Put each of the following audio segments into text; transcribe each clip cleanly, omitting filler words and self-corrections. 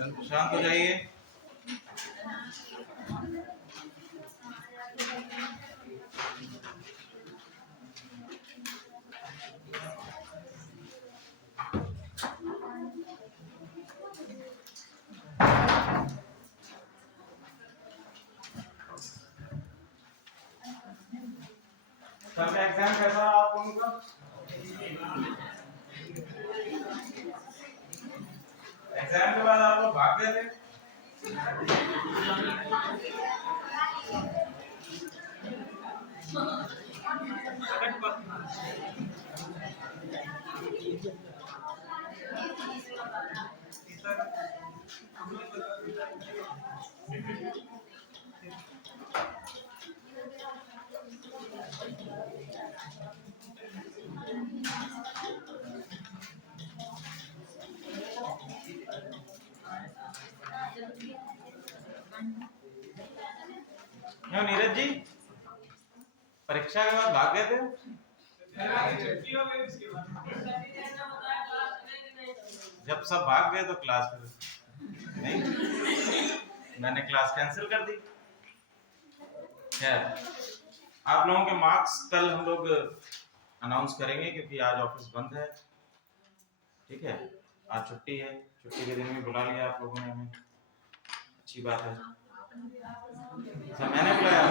शांत हो जाइए। कल का एग्जाम कैसा रहा आप लोगों का? एग्जाम के बाद आप लोग भाग गए थे? क्यों नीरज जी, परीक्षा के बाद भाग गए थे? जब सब भाग गए तो क्लास नहीं, मैंने क्लास कैंसिल कर दी। खैर, आप लोगों के मार्क्स कल हम लोग अनाउंस करेंगे क्योंकि आज ऑफिस बंद है। ठीक है, आज छुट्टी है, छुट्टी के दिन में बुला लिया आप लोगों ने हमें, अच्छी बात है। मैंने बुलाया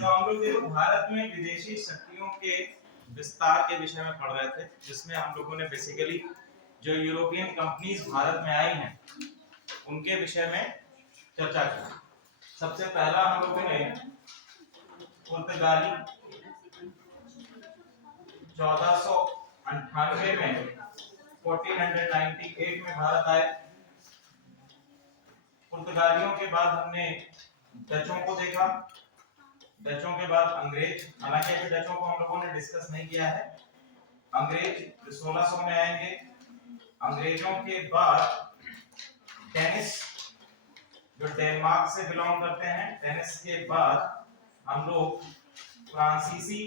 तो हम लोग देखो भारत में विदेशी शक्तियों के विस्तार के विषय में पढ़ रहे थे, जिसमें हम लोगों ने बेसिकली जो यूरोपियन कंपनीज भारत में आई हैं उनके विषय में चर्चा की। सबसे पहला हम लोगों ने पुर्तगाली 1498 में 1498 में भारत आए। पुर्तगालियों के बाद हमने डचों को देखा, डचों के बाद अंग्रेज, हालांकि अभी डचों को हम लोगों ने डिस्कस नहीं किया है। अंग्रेज 1600 में आएंगे। अंग्रेजों के बाद डेनिस जो डेनमार्क से बिलोंग करते हैं, डेनिस के बाद हम लोग फ्रांसीसी।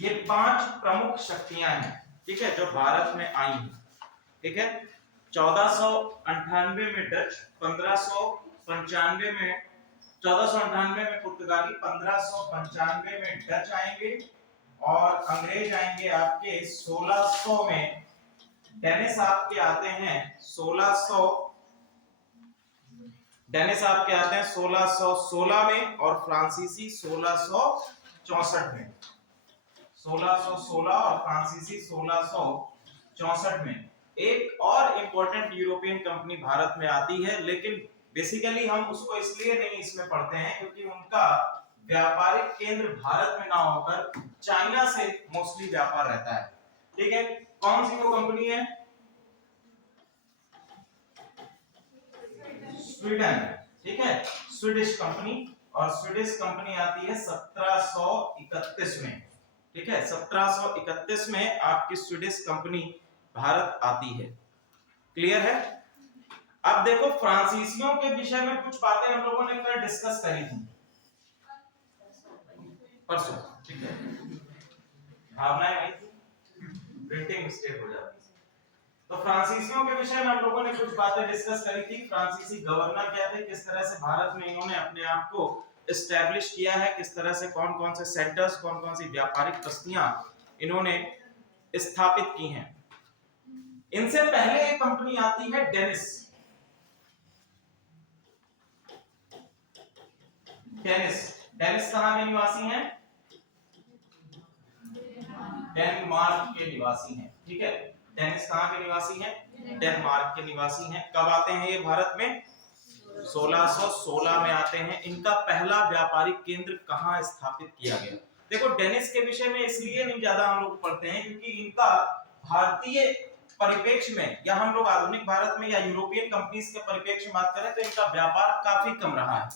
ये 5 प्रमुख शक्तियां हैं, ठीक है, जो भारत में आई हैं। ठीक है, 1498 में डच, 1595 में 1498 में पुर्तगाली, 1595 में डच आएंगे और अंग्रेज आएंगे आपके 1600 में। डेनिस आपके आते हैं 1600, डेनिस आपके आते हैं 1616 में और फ्रांसीसी 1664 में। 1616 और फ्रांसीसी 1664 में। एक और इंपॉर्टेंट यूरोपियन कंपनी भारत में आती है, लेकिन बेसिकली हम उसको इसलिए नहीं इसमें पढ़ते हैं क्योंकि उनका व्यापारिक केंद्र भारत में ना होकर चाइना से मोस्टली व्यापार रहता है। ठीक है, कौन सी वो कंपनी है? स्वीडन। ठीक है, स्वीडिश कंपनी, और स्वीडिश कंपनी आती है 1731 में। ठीक है, 1731 में आपकी स्वीडिश कंपनी भारत आती है। क्लियर है? अब देखो फ्रांसीसियों के विषय में कुछ बातें हम लोगों ने कल डिस्कस करी थी परसों। ठीक है, भावनाएं आई थी, प्रिंटिंग मिस्टेक हो जाती है। तो फ्रांसीसियों के विषय में हम लोगों ने कुछ बातें डिस्कस करी थी। फ्रांसीसी गवर्नर क्या थे, किस तरह से भारत में इन्होंने अपने आप को एस्टैब्लिश किया है, किस तरह से कौन कौन से सेंटर्स, कौन कौन सी व्यापारिक बस्तियां इन्होंने स्थापित की हैं। इनसे पहले एक कंपनी आती है डेनिस। डेनिस, डेनिस कहां के निवासी हैं? डेनमार्क के निवासी हैं। ठीक है, डेनिस कहां के निवासी हैं? डेनमार्क के निवासी हैं। कब आते हैं ये भारत में? 1616 में आते हैं। इनका पहला व्यापारिक केंद्र कहां स्थापित किया गया? देखो डेनिस के विषय में इसलिए नहीं ज्यादा हम लोग पढ़ते हैं क्योंकि इनका भारतीय परिप्रेक्ष्य में, या हम लोग आधुनिक भारत में या यूरोपियन कंपनीज के परिप्रेक्ष्य में बात करें तो इनका व्यापार काफी कम रहा है।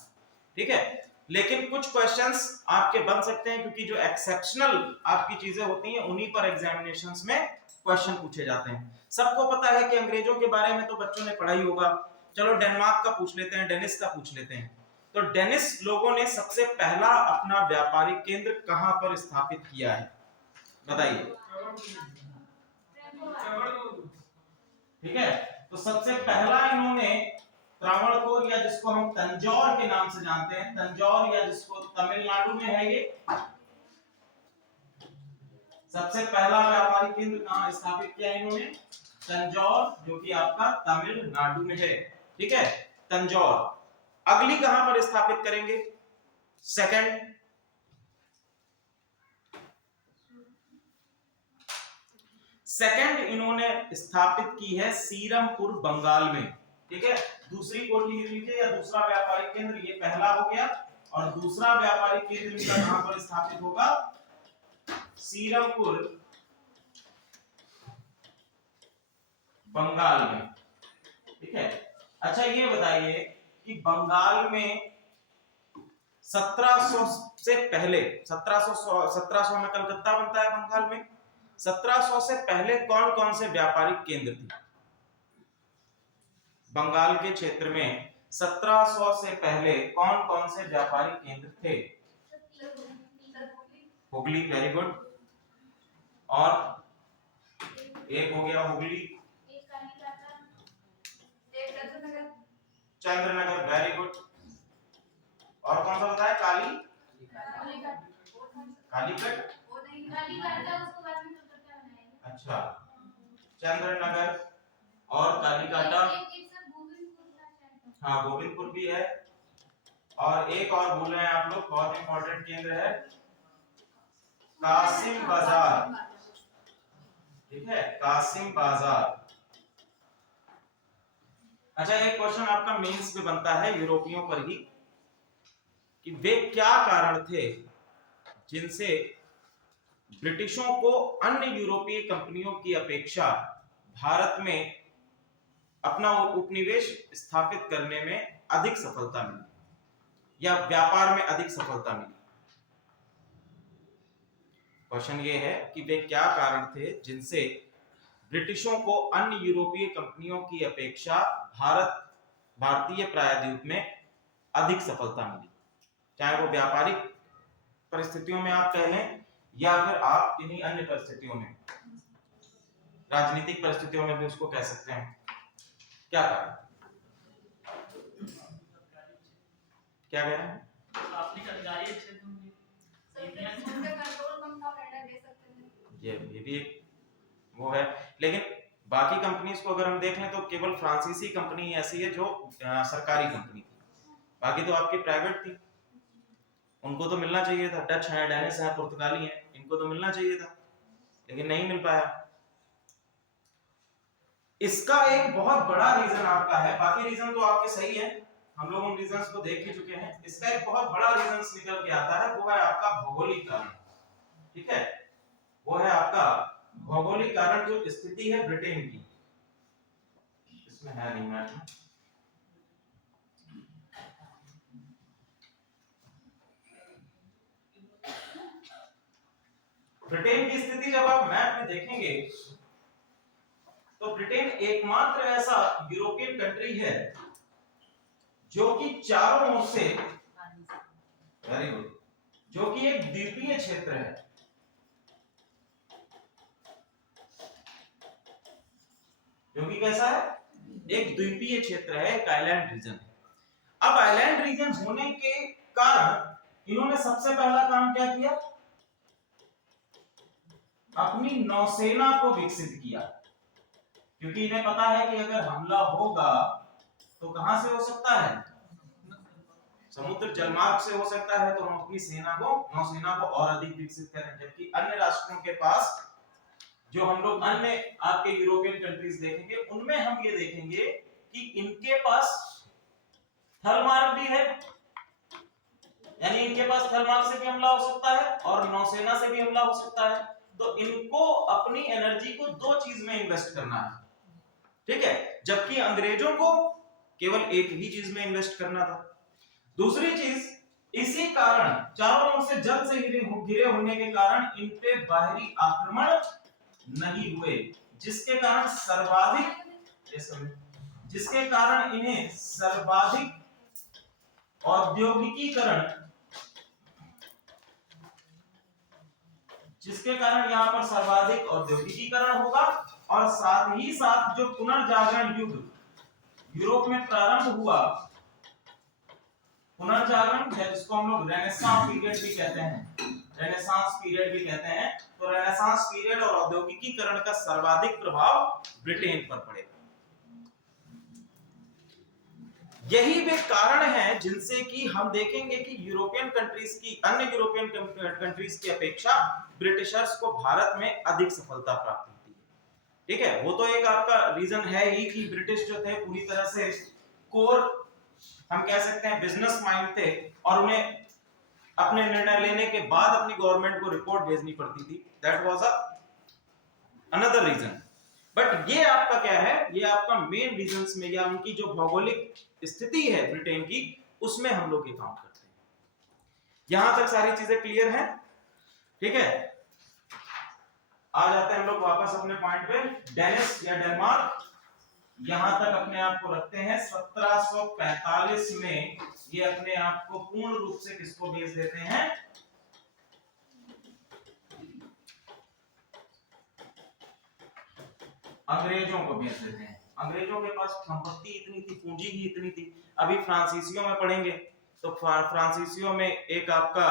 ठीक है, लेकिन कुछ क्वेश्चंस आपके बन सकते हैं क्योंकि जो एक्सेप्शनल आपकी चीजें होती हैं उन्हीं पर एग्जामिनेशंस में क्वेश्चन पूछे जाते हैं। सबको पता है कि अंग्रेजों के बारे में तो बच्चों ने पढ़ा ही होगा। चलो डेनमार्क का पूछ लेते हैं, डेनिस का पूछ लेते हैं। तो डेनिस लोगों ने सबसे पहला अपना व्यापारिक केंद्र कहां पर स्थापित किया है? बताइए। ठीक है। तो सबसे पहला इन्होंने त्रावणकोर, या जिसको हम तंजौर के नाम से जानते हैं, तंजौर या जिसको तमिलनाडु में है ये, सबसे पहला व्यापारिक केंद्र कहां स्थापित किया इन्होंने? तंजौर, जो कि आपका तमिलनाडु में है। ठीक है, तंजौर। अगली कहां पर स्थापित करेंगे? सेकंड इन्होंने स्थापित की है सीरमपुर, बंगाल में। ठीक है, दूसरी कोटि लिख लीजिए, या दूसरा व्यापारिक केंद्र, ये पहला हो गया, और दूसरा व्यापारिक केंद्र इनका कहां पर स्थापित होगा? सीरमपुर, बंगाल में। ठीक है, अच्छा ये बताइए कि बंगाल में 1700 से पहले, 1700 में कलकत्ता बनता है बंगाल में, 1700 से पहले कौन कौन से व्यापारिक केंद्र थे बंगाल के क्षेत्र में? 1700 से पहले कौन कौन से व्यापारिक केंद्र थे? Hooghly, very good. और एक हो गया हुगली, चंद्रनगर, वेरी गुड। और कौन सा बताया? कालीकट। अच्छा, चंद्रनगर और कालीकाटा, हाँ गोविंदपुर भी है। और एक और बोल रहे हैं आप लोग, बहुत इंपॉर्टेंट केंद्र है, कासिम बाजार। ठीक है, कासिम बाजार। अच्छा, एक क्वेश्चन आपका मेंस में बनता है यूरोपियों पर ही, कि वे क्या कारण थे जिनसे ब्रिटिशों को अन्य यूरोपीय कंपनियों की अपेक्षा भारत में अपना उपनिवेश स्थापित करने में अधिक सफलता मिली, या व्यापार में अधिक सफलता मिली? क्वेश्चन ये है कि वे क्या कारण थे जिनसे ब्रिटिशों को अन्य यूरोपीय कंपनियों की अपेक्षा भारतीय प्रायद्वीप में अधिक सफलता मिली, चाहे वो व्यापारिक परिस्थितियों में आप कह लें, या फिर आप इन्हीं अन्य परिस्थितियों में, राजनीतिक परिस्थितियों में भी उसको कह सकते हैं। क्या कारण? क्या कह रहे हैं? ये भी एक वो है, लेकिन बाकी कंपनीज को अगर हम देख लें तो केवल फ्रांसीसी कंपनी ऐसी है जो सरकारी कंपनी थी, बाकी तो आपकी प्राइवेट थी। उनको तो मिलना चाहिए था, डच है, डेनिश है, पुर्तगाली है, इनको तो मिलना चाहिए था, लेकिन नहीं मिल पाया। इसका एक बहुत बड़ा रीजन आपका है, बाकी रीजन तो आपके सही है, हम लोग उन रीजंस को देख ही चुके हैं। इसका एक बहुत बड़ा रीजन निकल के आता है, वो है आपका भौगोलिक कारण। ठीक है, वो है आपका भौगोलिक कारण, जो स्थिति है ब्रिटेन की, इसमें है नहीं मैप में। ब्रिटेन की स्थिति जब आप मैप में देखेंगे तो ब्रिटेन एकमात्र ऐसा यूरोपियन कंट्री है जो कि चारों ओर से, वेरी गुड, जो कि एक द्वीपीय क्षेत्र है। जो कि कैसा है? एक द्वीपीय क्षेत्र है, एक आइलैंड रीजन है। अब आइलैंड रीजन होने के कारण इन्होंने सबसे पहला काम क्या किया? अपनी नौसेना को विकसित किया, क्योंकि इन्हें पता है कि अगर हमला होगा तो कहां से हो सकता है? समुद्र जलमार्ग से हो सकता है। तो हम अपनी सेना को, नौसेना को और अधिक विकसित करें, जबकि अन्य राष्ट्रों के पास, जो हम लोग अन्य आपके यूरोपियन कंट्रीज देखेंगे, उनमें हम ये देखेंगे कि इनके पास थल मार्ग भी है, यानी इनके पास थल मार्ग से भी हमला हो सकता है और नौसेना से भी हमला हो सकता है। तो इनको अपनी एनर्जी को दो चीज में इन्वेस्ट करना है, ठीक है, जबकि अंग्रेजों को केवल एक ही चीज में इन्वेस्ट करना था। दूसरी चीज, इसी कारण चारों ओर से जल से घिरे होने के कारण इन पे बाहरी आक्रमण नहीं हुए, जिसके कारण इन्हें सर्वाधिक औद्योगिकीकरण, जिसके कारण यहां पर सर्वाधिक औद्योगिकीकरण होगा और साथ ही साथ जो पुनर्जागरण युग यूरोप में प्रारंभ हुआ, पुनर्जागरण जिसको हम लोग रेनेसां पीरियड भी कहते हैं, रेनेसांस पीरियड भी कहते हैं, तो रेनेसांस पीरियड और औद्योगिकीकरण का सर्वाधिक प्रभाव ब्रिटेन पर पड़ेगा। यही वे कारण हैं जिनसे कि हम देखेंगे कि यूरोपियन कंट्रीज की, अन्य यूरोपियन कंट्रीज की अपेक्षा ब्रिटिशर्स को भारत में अधिक सफलता प्राप्त होती है। ठीक है, वो तो एक आपका रीजन है ही कि ब्रिटिश जो थे पूरी तरह से कोर, हम कह सकते हैं बिजनेस माइंड थे, और उन्हें अपने निर्णय लेने के बाद अपनी गवर्नमेंट को रिपोर्ट भेजनी पड़ती थी। That was another reason. But ये आपका क्या है, ये आपका मेन रीजंस में या उनकी जो भौगोलिक स्थिति है ब्रिटेन की, उसमें हम लोग ये काउंट करते हैं। यहां तक सारी चीजें क्लियर हैं? ठीक है, आ जाते हैं हम लोग वापस अपने पॉइंट पे। डेनिस या डेनमार्क, यहां तक अपने आप को रखते हैं। 1745 में ये अपने आप को पूर्ण रूप से किसको बेच देते हैं? अंग्रेजों को बेच देते हैं। अंग्रेजों के पास संपत्ति इतनी थी, पूंजी ही इतनी थी। अभी फ्रांसीसियों में पढ़ेंगे तो फ्रांसीसियों में एक आपका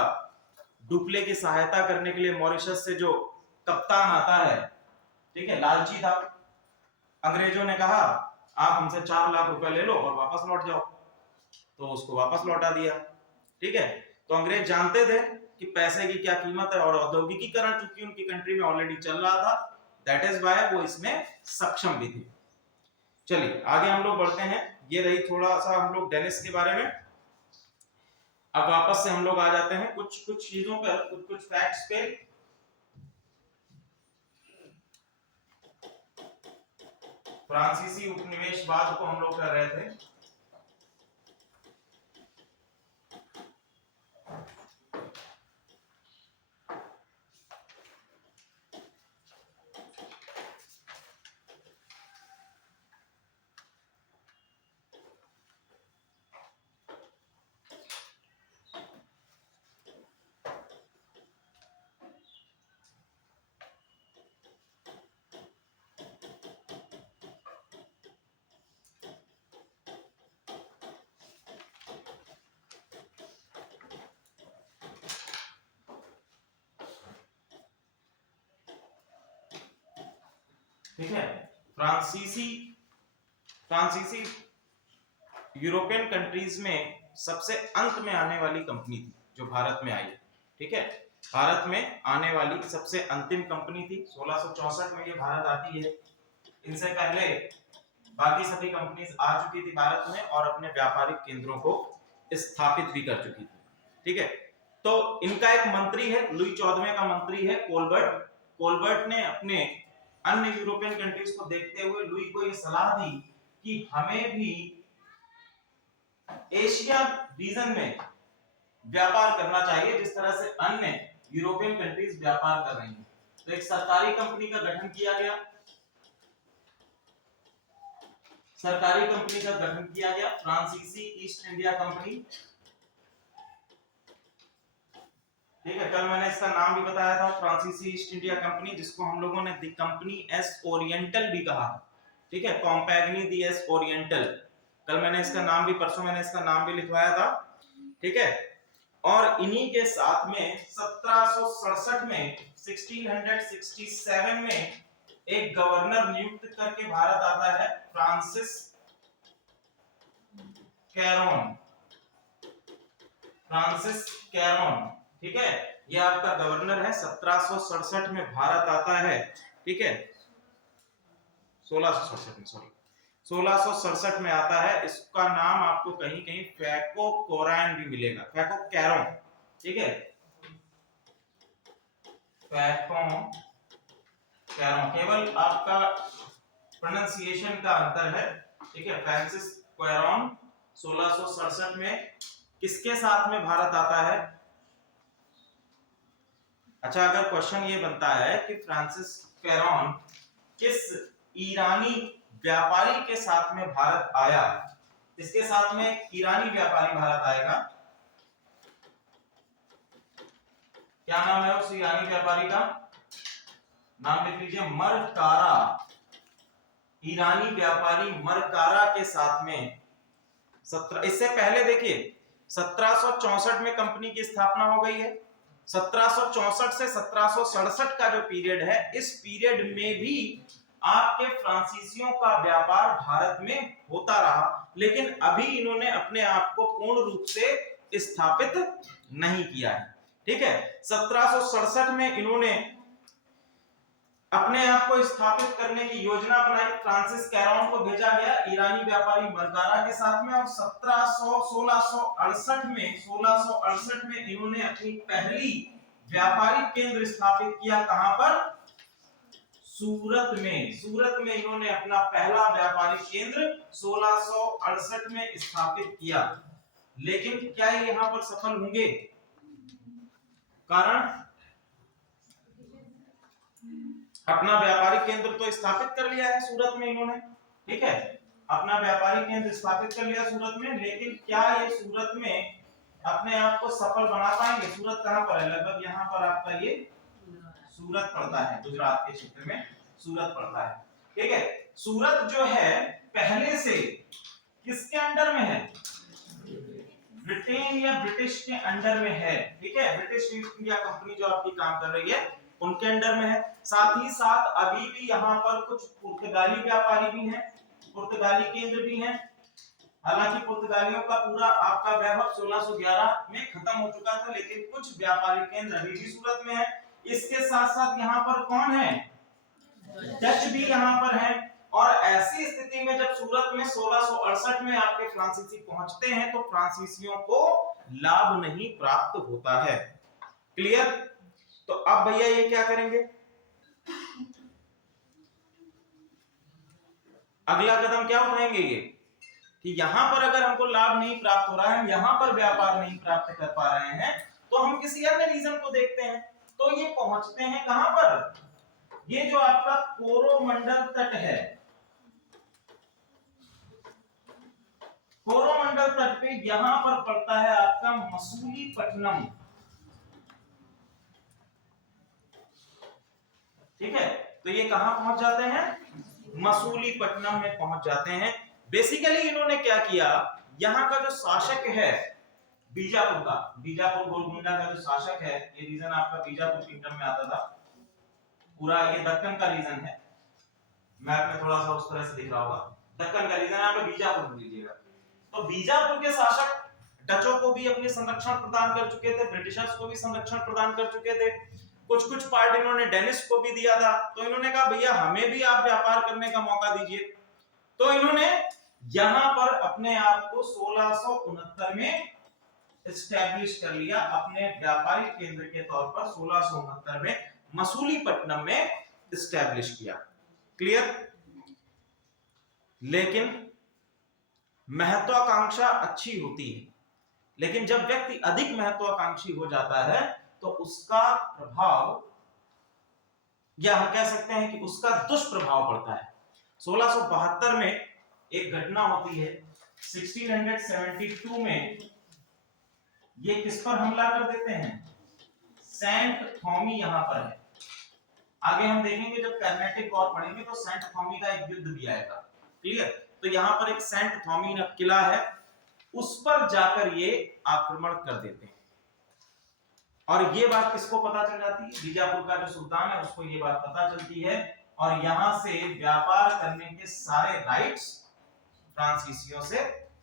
डुप्ले की सहायता करने के लिए मॉरिशस से जो कप्तान आता है, ठीक है, लालची था। अंग्रेजों ने कहा आप हमसे 4 लाख रुपए ले लो और वापस लौट जाओ, तो उसको वापस लौटा दिया। ठीक है, तो अंग्रेज जानते थे कि पैसे की क्या कीमत है, और औद्योगिकीकरण चूंकि उनकी कंट्री में ऑलरेडी चल रहा था, दैट इज व्हाई वो इसमें सक्षम भी थे। चलिए आगे हम लोग बढ़ते हैं। ये रही थोड़ा सा हम लोग डेनिस के बारे में। अब वापस से हम लोग आ जाते हैं कुछ चीजों पर, कुछ फैक्ट्स पे। फ्रांसीसी उपनिवेशवाद को हम लोग कर रहे थे। ठीक है, फ्रांसीसी यूरोपियन कंट्रीज में सबसे अंत में आने वाली कंपनी थी जो भारत में आई। ठीक है, भारत में आने वाली सबसे अंतिम कंपनी थी। 1664 में ये भारत आती है। इनसे पहले बाकी सभी कंपनीज आ चुकी थी भारत में और अपने व्यापारिक केंद्रों को स्थापित भी कर चुकी थी। ठीक है, तो इनका एक मंत्री है, लुई 14वें का मंत्री है कोलबर्ट। कोलबर्ट ने अपने अन्य यूरोपियन कंट्रीज को देखते हुए लुई को यह सलाह दी कि हमें भी एशिया रीजन में व्यापार करना चाहिए जिस तरह से अन्य यूरोपियन कंट्रीज व्यापार कर रही हैं। तो एक सरकारी कंपनी का गठन किया गया, फ्रांसीसी ईस्ट इंडिया कंपनी। ठीक है, कल मैंने इसका नाम भी बताया था, फ्रांसीसी ईस्ट इंडिया कंपनी, जिसको हम लोगों ने द कंपनी एस ओरिएंटल भी कहा। ठीक है, कॉम्पैगनी दी एस ओरिएंटल, कल मैंने इसका नाम भी, परसों मैंने इसका नाम भी लिखवाया था। ठीक है, और इन्हीं के साथ में 1767 में 1667 में एक गवर्नर नियुक्त करके भारत आता है, फ्रांसिस कैरोन। ठीक है, ये आपका गवर्नर है, 1767 में भारत आता है। ठीक है, 1667 में आता है। इसका नाम आपको कहीं कहीं फैको कोरैन भी मिलेगा, फैको कैरोन। ठीक है, फैको कैरोन, केवल आपका प्रोनाउंसिएशन का अंतर है। ठीक है, फ्रांसिस कैरोन 1667 में किसके साथ में भारत आता है? अच्छा, अगर क्वेश्चन ये बनता है कि फ्रांसिस कैरोन किस ईरानी व्यापारी के साथ में भारत आया, इसके साथ में ईरानी व्यापारी भारत आएगा, क्या नाम है उस ईरानी व्यापारी का? नाम लिख लीजिए, मरकारा। ईरानी व्यापारी मरकारा के साथ में 17, इससे पहले देखिए 1764 में कंपनी की स्थापना हो गई है। 1764 से 1767 का जो पीरियड है, इस पीरियड में भी आपके फ्रांसीसियों का व्यापार भारत में होता रहा, लेकिन अभी इन्होंने अपने आप को पूर्ण रूप से स्थापित नहीं किया है। ठीक है, 1767 में इन्होंने अपने आप को स्थापित करने की योजना बनाई, फ्रांसिस कैरोन को भेजा गया ईरानी व्यापारी मरकारा के साथ में, और 1668 में इन्होंने अपनी पहली व्यापारिक केंद्र स्थापित किया। कहां पर? सूरत में। सूरत में इन्होंने अपना पहला व्यापारिक केंद्र 1668 में स्थापित किया, लेकिन क्या ये यहां पर सफल होंगे? कारण अपना व्यापारिक केंद्र तो स्थापित कर लिया है सूरत में इन्होंने, ठीक है, अपना व्यापारिक केंद्र स्थापित कर लिया सूरत में, लेकिन क्या ये सूरत में अपने आप को सफल बना पाएंगे? सूरत कहां पर है? लगभग यहां पर आपका ये सूरत पड़ता है, गुजरात के क्षेत्र में सूरत पड़ता है। ठीक है, सूरत जो है पहले से किसके अंडर में है? ब्रिटेन या ब्रिटिश के अंडर में है। ठीक है, ब्रिटिश ईस्ट इंडिया कंपनी जो आपकी काम कर रही है उनके अंडर में है। साथ ही साथ अभी भी यहाँ पर कुछ पुर्तगाली व्यापारी भी हैं, पुर्तगाली केंद्र भी हैं। हालांकि पुर्तगालियों का पूरा आपका वैभव 1611 में खत्म हो चुका था, लेकिन कुछ व्यापारिक केंद्र अभी भी सूरत में है। इसके साथ साथ यहाँ पर कौन है? डच भी यहाँ पर है। और ऐसी स्थिति में जब सूरत में 1668 में आपके फ्रांसीसी पहुंचते हैं, तो फ्रांसीसियों को लाभ नहीं प्राप्त होता है। क्लियर? तो अब भैया ये क्या करेंगे? अगला कदम क्या उठाएंगे ये कि यहां पर अगर हमको लाभ नहीं प्राप्त हो रहा है, हम यहां पर व्यापार नहीं प्राप्त कर पा रहे हैं, तो हम किसी अन्य रीजन को देखते हैं। तो ये पहुंचते हैं कहां पर? ये जो आपका कोरोमंडल तट है, कोरोमंडल तट पे यहां पर पड़ता है आपका मसूलीपट्टनम। ठीक है, तो ये कहां पहुंच जाते हैं? मसूलीपट्टनम में पहुंच जाते हैं। बेसिकली इन्होंने क्या किया, यहाँ का जो शासक है बीजापुर का, बीजापुर गोलकुंडा का जो शासक है, ये रीजन आपका बीजापुर किंगडम में आता था, पूरा ये दक्कन का रीजन है, मैप में थोड़ा सा उस तरह से दिख रहा होगा, दक्कन का रीजन यहाँ पे बीजापुर लीजिएगा। तो बीजापुर के शासक डचों को भी अपने संरक्षण प्रदान कर चुके थे, ब्रिटिशर्स को भी संरक्षण प्रदान कर चुके थे, कुछ पार्ट इन्होंने डेनिश को भी दिया था। तो इन्होंने कहा भैया हमें भी आप व्यापार करने का मौका दीजिए। तो इन्होंने यहां पर अपने आप को 1669 में एस्टैब्लिश कर लिया, अपने व्यापारिक केंद्र के तौर पर 1669 में मसूलीपट्टनम में एस्टैब्लिश किया। क्लियर? लेकिन महत्वाकांक्षा अच्छी होती है, लेकिन जब व्यक्ति अधिक महत्वाकांक्षी हो जाता है तो उसका प्रभाव, या हम कह सकते हैं कि उसका दुष्प्रभाव पड़ता है। 1672 में एक घटना होती है, 1672 में ये किस पर हमला कर देते हैं? सेंट थॉमी यहां पर है। आगे हम देखेंगे जब कर्नाटिक वॉर पढ़ेंगे तो सेंट थॉमी का एक युद्ध भी आएगा। क्लियर? तो यहां पर एक सेंट थॉमी किला है, उस पर जाकर ये आक्रमण कर देते हैं। और ये बात किसको पता चल जाती है? बीजापुर का जो सुल्तान है उसको ये बात पता चलती है, और यहां से व्यापार करने के सारे राइट्स फ्रांसीसियों से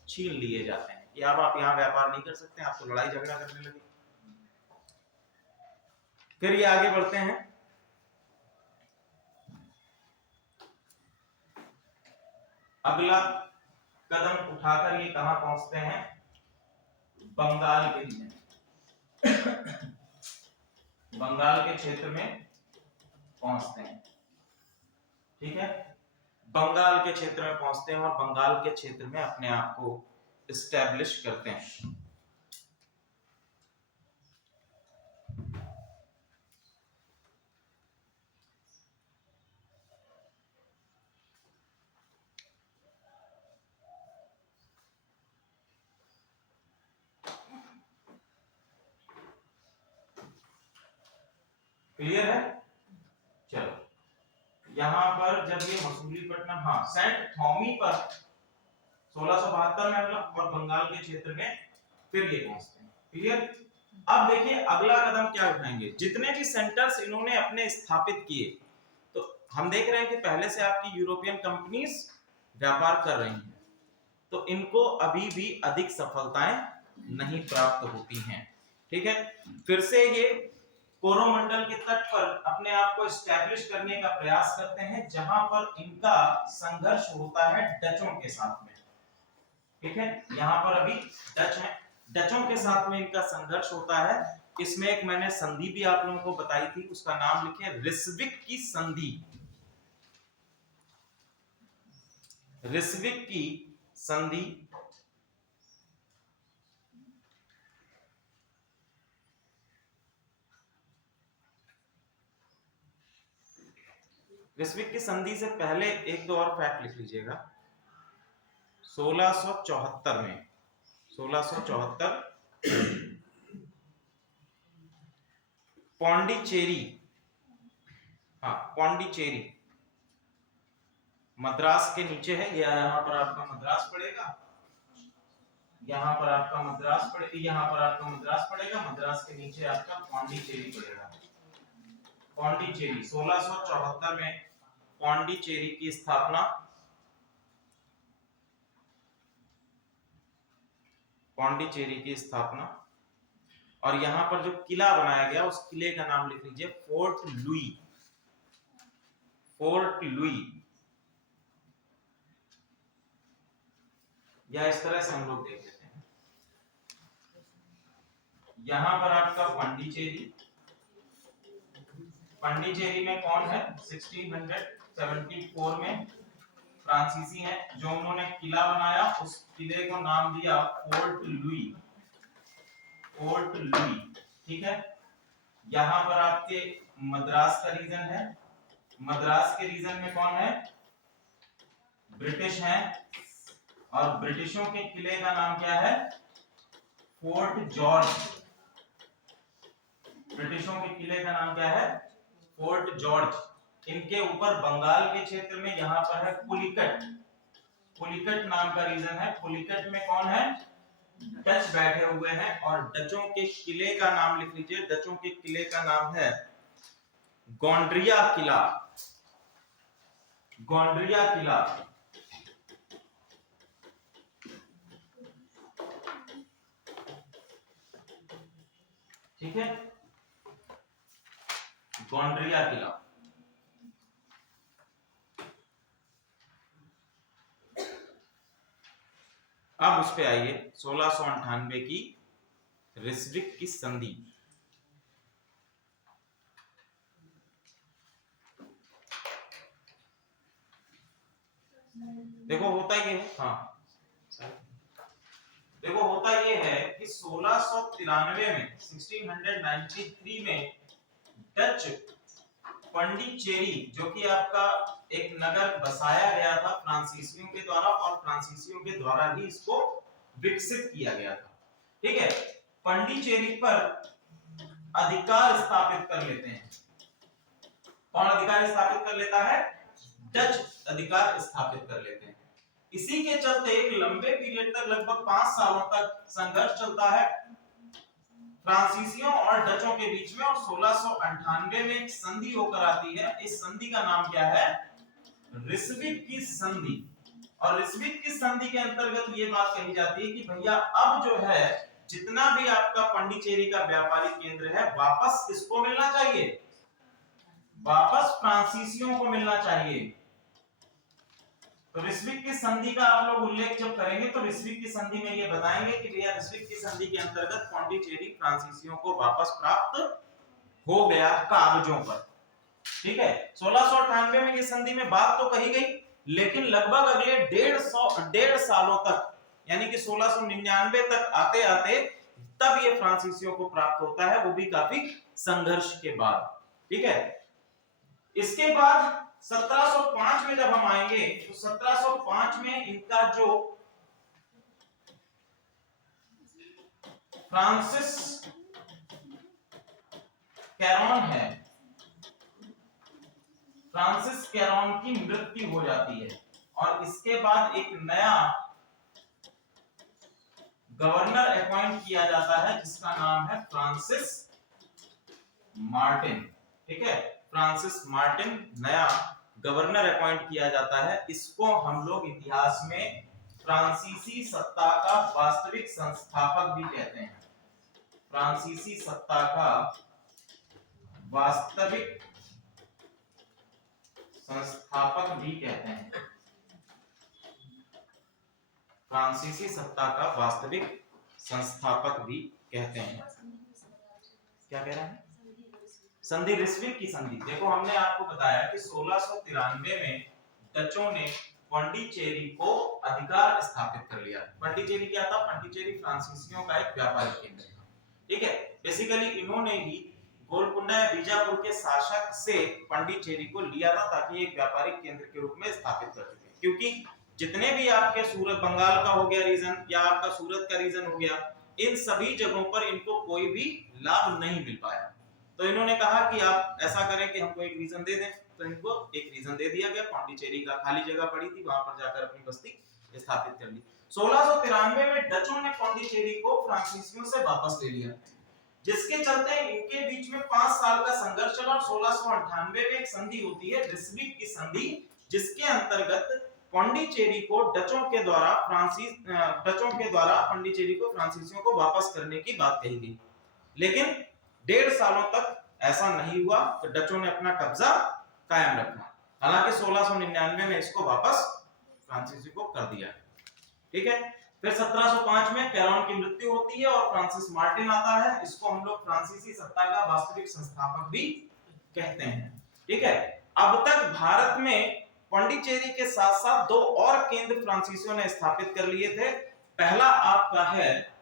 छीन लिए जाते हैं कि अब आप यहां व्यापार नहीं कर सकते, आप तो लड़ाई झगड़ा करने लगे। फिर ये आगे बढ़ते हैं, अगला कदम उठाकर ये कहां पहुंचते हैं? बंगाल के लिए, बंगाल के क्षेत्र में पहुंचते हैं। ठीक है, बंगाल के क्षेत्र में पहुंचते हैं और बंगाल के क्षेत्र में अपने आप को एस्टैब्लिश करते हैं। क्लियर है? चलो यहाँ पर जब ये मसूलीपट्टनम, हाँ, सेंट थॉमी पर 1672 में हमला और बंगाल के क्षेत्र में फिर ये पहुंचते हैं। क्लियर? अब देखिए अगला कदम क्या उठाएंगे। जितने भी सेंटर्स इन्होंने अपने स्थापित किए, तो हम देख रहे हैं कि पहले से आपकी यूरोपियन कंपनीज व्यापार कर रही हैं, तो इनको अभी भी अधिक सफलताएं नहीं प्राप्त होती हैं। ठीक है, फिर से ये कोरोमंडल के तट पर अपने आप को एस्टैब्लिश करने का प्रयास करते हैं, जहां पर इनका संघर्ष होता है डचों के साथ में। ठीक है, यहाँ पर अभी डच है, डचों के साथ में इनका संघर्ष होता है। इसमें एक मैंने संधि भी आप लोगों को बताई थी, उसका नाम लिखे, रिस्विक की संधि। रिस्विक की संधि रिस्विक की संधि से पहले एक दो और फैक्ट लिख लीजिएगा। 1674 में 1674 पौंडीचेरी, हाँ पौंडीचेरी मद्रास के नीचे है। ये यहाँ पर आपका मद्रास पड़ेगा, यहाँ पर आपका मद्रास पड़ेगा, यहाँ पर आपका मद्रास पड़ेगा, मद्रास के नीचे आपका पौंडीचेरी पड़ेगा। पौंडीचेरी 1674 में पौंडीचेरी की स्थापना, पौंडीचेरी की स्थापना। और यहां पर जो किला बनाया गया उस किले का नाम लिख लीजिए फोर्ट लुई। फोर्ट लुई, या इस तरह से हम लोग देख लेते हैं। यहां पर आपका पौंडीचेरी, पौंडीचेरी में कौन है? 1674 में फ्रांसीसी है, जो उन्होंने किला बनाया, उस किले को नाम दिया फोर्ट लुई। फोर्ट लुई, ठीक है। यहां पर आपके मद्रास का रीजन है, मद्रास के रीजन में कौन है? ब्रिटिश हैं, और ब्रिटिशों के किले का नाम क्या है? Fort George. ब्रिटिशों के किले का नाम क्या है? Fort George. इनके ऊपर बंगाल के क्षेत्र में यहां पर है पुलिकट। पुलिकट नाम का रीजन है। पुलिकट में कौन है? डच बैठे हुए हैं, और डचों के किले का नाम लिख लीजिए। डचों के किले का नाम है गोंड्रिया किला। गोंड्रिया किला, ठीक है, गोंड्रिया किला। अब उस पे आइए, 1698 की रिस्विक की संधि। देखो होता ये है, हाँ देखो होता ये है कि 1693 में 1693 में डच पौंडीचेरी, जो कि आपका एक नगर बसाया गया था फ्रांसीसियों के द्वारा, और फ्रांसीसियों के द्वारा ही इसको विकसित किया गया था। ठीक है, पौंडीचेरी पर अधिकार स्थापित कर लेते हैं। कौन अधिकार स्थापित कर लेता है? डच अधिकार स्थापित कर लेते हैं। इसी के चलते एक लंबे पीरियड तक, लगभग 5 सालों तक संघर्ष चलता है फ्रांसीसियों और डचों के बीच में, और 1698 में एक संधि होकर आती है। इस संधि का नाम क्या है? रिस्विक की संधि। और रिस्विक की संधि के अंतर्गत ये बात कही जाती है कि भैया अब जो है, जितना भी आपका पौंडीचेरी का व्यापारिक केंद्र है, वापस किसको मिलना चाहिए? वापस फ्रांसीसियों को मिलना चाहिए। तो रिस्विक की संधि का आप लोग उल्लेख जब करेंगे, तो रिस्विक की संधि में ये बताएंगे कि भैया रिस्विक की संधि के अंतर्गत पौंडीचेरी फ्रांसीसियों को वापस प्राप्त हो गया कागजों पर। ठीक है, 1698 में ये संधि में बात तो कही गई, लेकिन लगभग अगले 150 सालों तक, यानी कि 1699 तक आते आते तब ये फ्रांसीसियों को प्राप्त होता है, वो भी काफी संघर्ष के बाद। ठीक है, इसके बाद 1705 में जब हम आएंगे, तो 1705 में इनका जो फ्रांसिस कैरोन है, फ्रांसिस कैरोन की मृत्यु हो जाती है और इसके बाद एक नया गवर्नर अपॉइंट किया जाता है जिसका नाम है फ्रांसिस मार्टिन। ठीक है, फ्रांसिस मार्टिन नया गवर्नर अपॉइंट किया जाता है। इसको हम लोग इतिहास में फ्रांसीसी सत्ता का वास्तविक संस्थापक भी कहते हैं। फ्रांसीसी सत्ता का वास्तविक संस्थापक भी कहते हैं। फ्रांसीसी सत्ता का वास्तविक संस्थापक भी कहते हैं। क्या कह रहे हैं? संधि रिस्विक की संधि। देखो हमने आपको बताया कि 1693 में डचों ने पौंडीचेरी को अधिकार स्थापित कर लिया। पौंडीचेरी क्या था? पौंडीचेरी फ्रांसीसियों का एक व्यापारिक केंद्र था। ठीक है, बेसिकली इन्होंने ही गोलकुंडा या बीजापुर के शासक से पौंडीचेरी को लिया था ताकि एक व्यापारिक केंद्र के रूप में स्थापित कर सके। क्योंकि जितने भी आपके सूरत बंगाल का हो गया रीजन या आपका सूरत का रीजन हो गया, इन सभी जगहों पर इनको कोई भी लाभ नहीं मिल पाया। तो इन्होंने कहा कि आप ऐसा करें कि हमको एक रीजन दे दें। तो इनको एक रीजन दे दिया गया, पौंडीचेरी का खाली जगह पड़ी थी, वहां पर जाकर अपनी बस्ती स्थापित कर ली। 1693 में डचों ने पौंडीचेरी को फ्रांसीसियों से वापस ले लिया, जिसके चलते इनके बीच में 5 साल का संघर्ष चला और 1698 में एक संधि होती है, रिस्विक की संधि, जिसके अंतर्गत पौंडीचेरी को डचों के द्वारा पौंडीचेरी को फ्रांसीसियों को वापस करने की बात कही गई। लेकिन 1.5 सालों तक ऐसा नहीं हुआ, तो डचों ने अपना कब्जा कायम रखा। हालांकि 1699 में इसको वापस फ्रांसीसी को कर दिया। ठीक है, फिर 1705 में कैरोन की मृत्यु होती है और फ्रांसिस मार्टिन आता है। इसको हम लोग फ्रांसीसी सत्ता का वास्तविक संस्थापक भी कहते हैं। ठीक है, अब तक भारत में पौंडीचेरी के साथ साथ 2 और केंद्र फ्रांसीसियों ने स्थापित कर लिए थे। पहला आपका है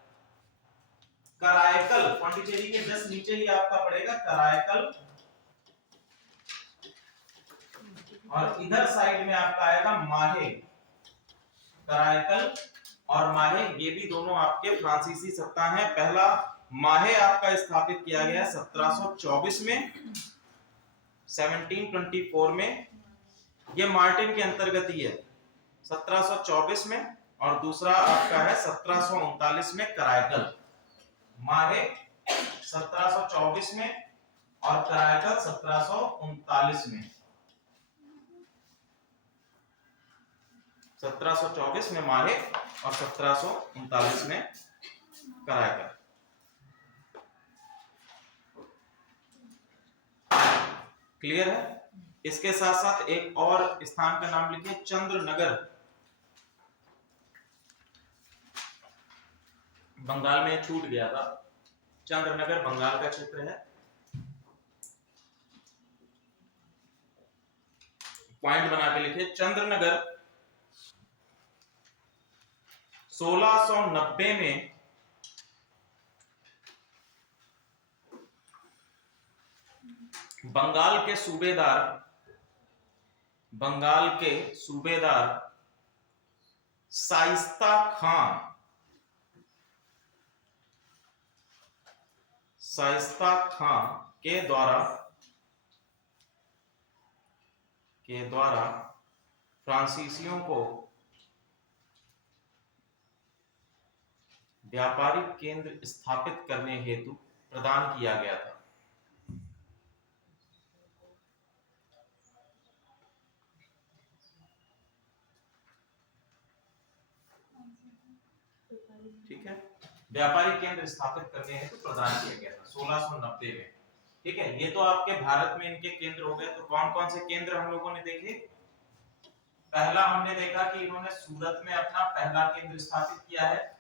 करायकल, पौंडीचेरी के जस्ट नीचे ही आपका पड़ेगा करायकल, और इधर साइड में आपका आएगा माहे। करायकल और माहे, ये भी दोनों आपके फ्रांसीसी सत्ता हैं। पहला माहे आपका स्थापित किया गया 1724 में, 1724 में, ये मार्टिन के अंतर्गत ही है 1724 में, और दूसरा आपका है 1739 में करायकल। माहे 1724 में और करायकल 1739 में। 1724 में माहे और 1739 में करायकल। क्लियर है? इसके साथ साथ एक और स्थान का नाम लिखिए, चंद्रनगर, बंगाल में छूट गया था। चंद्रनगर बंगाल का क्षेत्र है। पॉइंट बना के लिखिए, चंद्रनगर 1690 में बंगाल के सूबेदार शाइस्ता खां के द्वारा फ्रांसीसियों को व्यापारिक केंद्र स्थापित करने हेतु प्रदान किया गया था। ठीक है, व्यापारिक केंद्र स्थापित करने हेतु प्रदान किया गया था 1690 में। ठीक है, ये तो आपके भारत में इनके केंद्र हो गए। तो कौन कौन से केंद्र हम लोगों ने देखे? पहला हमने देखा कि इन्होंने सूरत में अपना पहला केंद्र स्थापित किया है।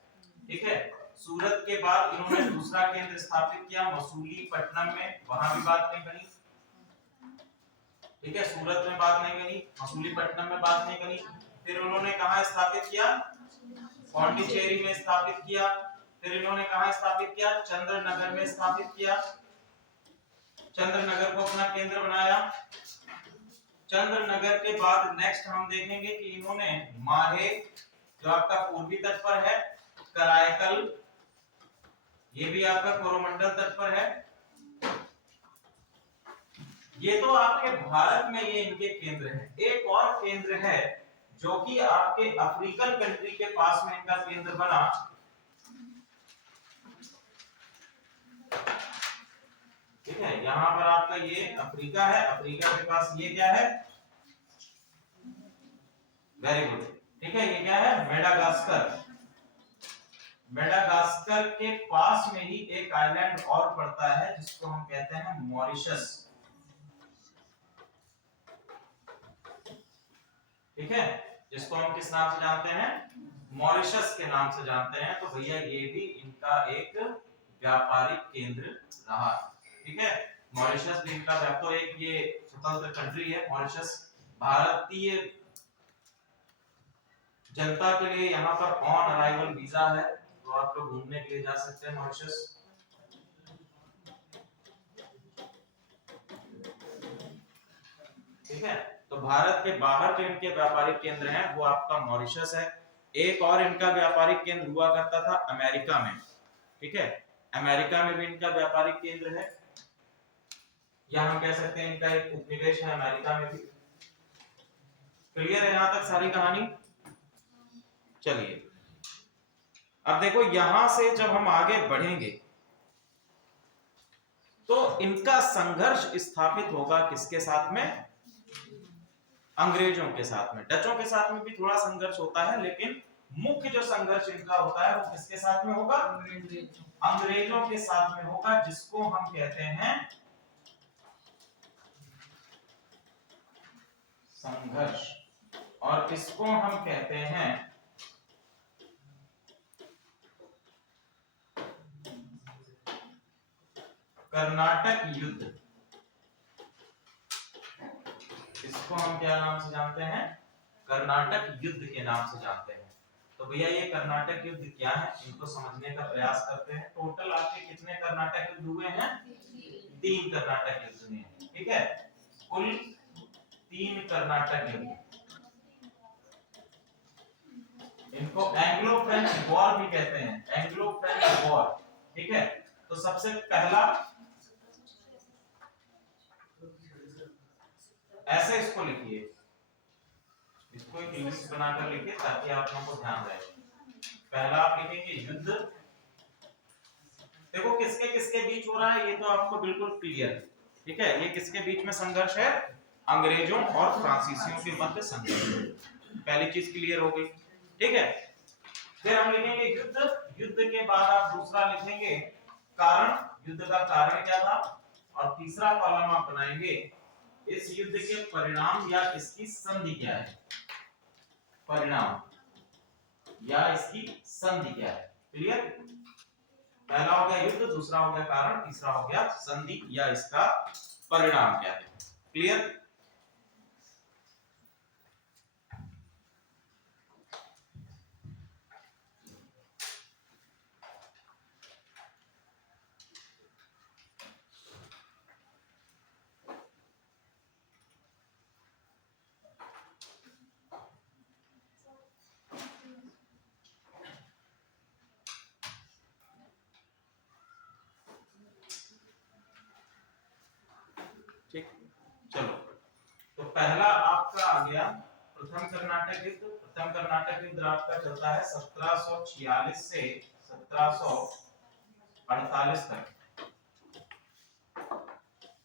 ठीक है, सूरत के बाद इन्होंने दूसरा केंद्र स्थापित किया मसूलीपट्टनम में, वहां भी बात नहीं बनी। ठीक है, सूरत में बात नहीं बनी, मसूलीपट्टनम में बात नहीं बनी। फिर उन्होंने कहां स्थापित किया? पौंडीचेरी में स्थापित किया। फिर इन्होंने कहां स्थापित किया? चंद्रनगर में स्थापित किया। चंद्रनगर को अपना केंद्र बनाया। चंद्रनगर के बाद नेक्स्ट हम देखेंगे कि इन्होंने माहे, जो आपका पूर्वी तट पर है, करायकल, ये भी आपका कोरोमंडल तट पर है, ये तो आपके भारत में ये इनके केंद्र हैं। एक और केंद्र है जो कि आपके अफ्रीकन कंट्री के पास में इनका केंद्र बना, ठीक है। यहां पर आपका ये अफ्रीका है, अफ्रीका के पास ये क्या है, वेरी गुड, ठीक है, ये क्या है, मेडागास्कर। मेडागास्कर के पास में ही एक आइलैंड और पड़ता है जिसको हम कहते हैं मॉरिशस, ठीक है, जिसको हम किस नाम से जानते हैं, मॉरिशस के नाम से जानते हैं। तो भैया ये भी इनका एक व्यापारिक केंद्र रहा, ठीक है। मॉरिशस भी इनका तो एक ये स्वतंत्र कंट्री है मॉरिशस। भारतीय जनता के लिए यहाँ पर ऑन अराइवल वीजा है, तो आप लोग घूमने के लिए जा सकते हैं मॉरिशस। ठीक है, तो भारत के बाहर जो इनके व्यापारिक केंद्र हैं वो आपका मॉरिशस है। एक और इनका व्यापारिक केंद्र हुआ करता था अमेरिका में, ठीक है, अमेरिका में भी इनका व्यापारिक केंद्र है, या हम कह सकते हैं इनका एक उपनिवेश है अमेरिका में भी। क्लियर है यहां तक सारी कहानी? चलिए अब देखो यहां से जब हम आगे बढ़ेंगे तो इनका संघर्ष स्थापित होगा किसके साथ में, अंग्रेजों के साथ में। डचों के साथ में भी थोड़ा संघर्ष होता है, लेकिन मुख्य जो संघर्ष इनका होता है वो किसके साथ में होगा, अंग्रेजों के साथ में होगा, जिसको हम कहते हैं संघर्ष, और इसको हम कहते हैं कर्नाटक युद्ध। इसको हम क्या नाम से जानते हैं, कर्नाटक युद्ध के नाम से जानते हैं। तो भैया ये कर्नाटक युद्ध क्या है, इनको समझने का प्रयास करते हैं। टोटल आपके कितने कर्नाटक युद्ध हुए हैं, 3 कर्नाटक युद्ध हुए हैं, ठीक है, कुल 3 कर्नाटक युद्ध। इनको एंग्लो फ्रेंच वॉर भी कहते हैं, एंग्लो फ्रेंच वॉर, ठीक है। तो सबसे पहला ऐसे इसको लिखिए, इसको एक लिस्ट बनाकर लिखिए ताकि आप लोगों को ध्यान रहे। पहला आप लिखेंगे युद्ध, देखो किसके किसके बीच हो रहा है ये तो आपको बिल्कुल क्लियर है, ठीक है। ये किसके बीच में संघर्ष है, अंग्रेजों और फ्रांसीसियों के मध्य संघर्ष, पहली चीज क्लियर हो गई, ठीक है। फिर हम लिखेंगे युद्ध, युद्ध के बाद आप दूसरा लिखेंगे कारण, युद्ध का कारण क्या था, और तीसरा कॉलम आप बनाएंगे इस युद्ध के परिणाम या इसकी संधि क्या है, परिणाम या इसकी संधि क्या है, क्लियर। पहला हो गया युद्ध, दूसरा हो गया कारण, तीसरा हो गया संधि या इसका परिणाम क्या है, क्लियर। ठीक, चलो तो पहला आपका आ गया प्रथम कर्नाटक युद्ध। प्रथम कर्नाटक युद्ध आपका चलता है 1746 से 1748 तक।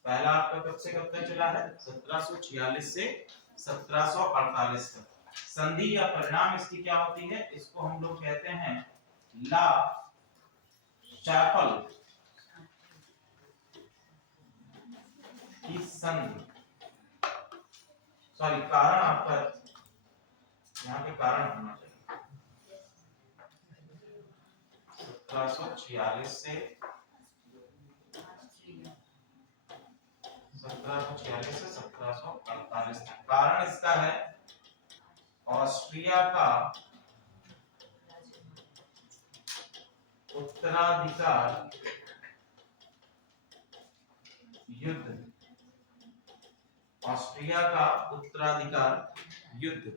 पहला आपका कब से कब तक चला है, 1746 से 1748 तक। संधि या परिणाम इसकी क्या होती है, इसको हम लोग कहते हैं ला चैपल की संधि, सॉरी कारण आपका यहाँ पे कारण होना चाहिए, 1746 से 1748 तक। कारण इसका है ऑस्ट्रिया का उत्तराधिकार युद्ध, ऑस्ट्रिया का उत्तराधिकार युद्ध,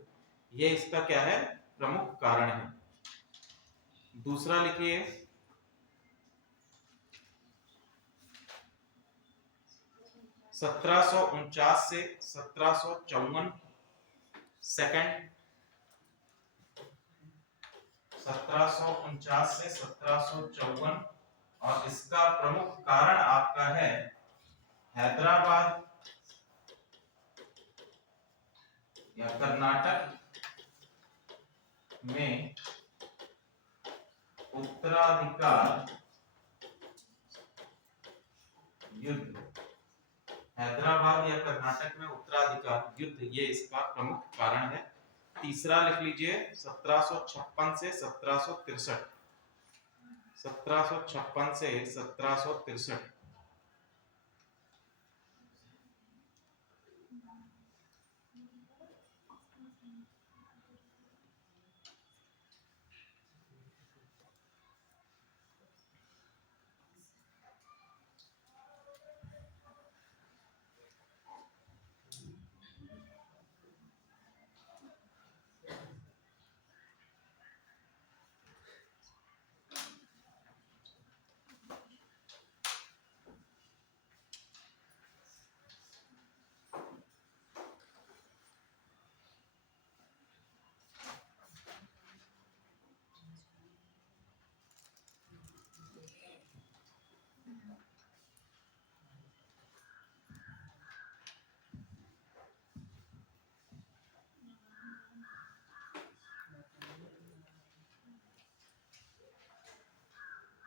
ये इसका क्या है, प्रमुख कारण है। दूसरा लिखिए 1749 से 1754 सेकंड, 1749 से 1754, और इसका प्रमुख कारण आपका है हैदराबाद या कर्नाटक में उत्तराधिकार युद्ध। हैदराबाद या कर्नाटक में उत्तराधिकार युद्ध, ये इसका प्रमुख कारण है। तीसरा लिख लीजिए 1756 से 1763, 1756 से 1763।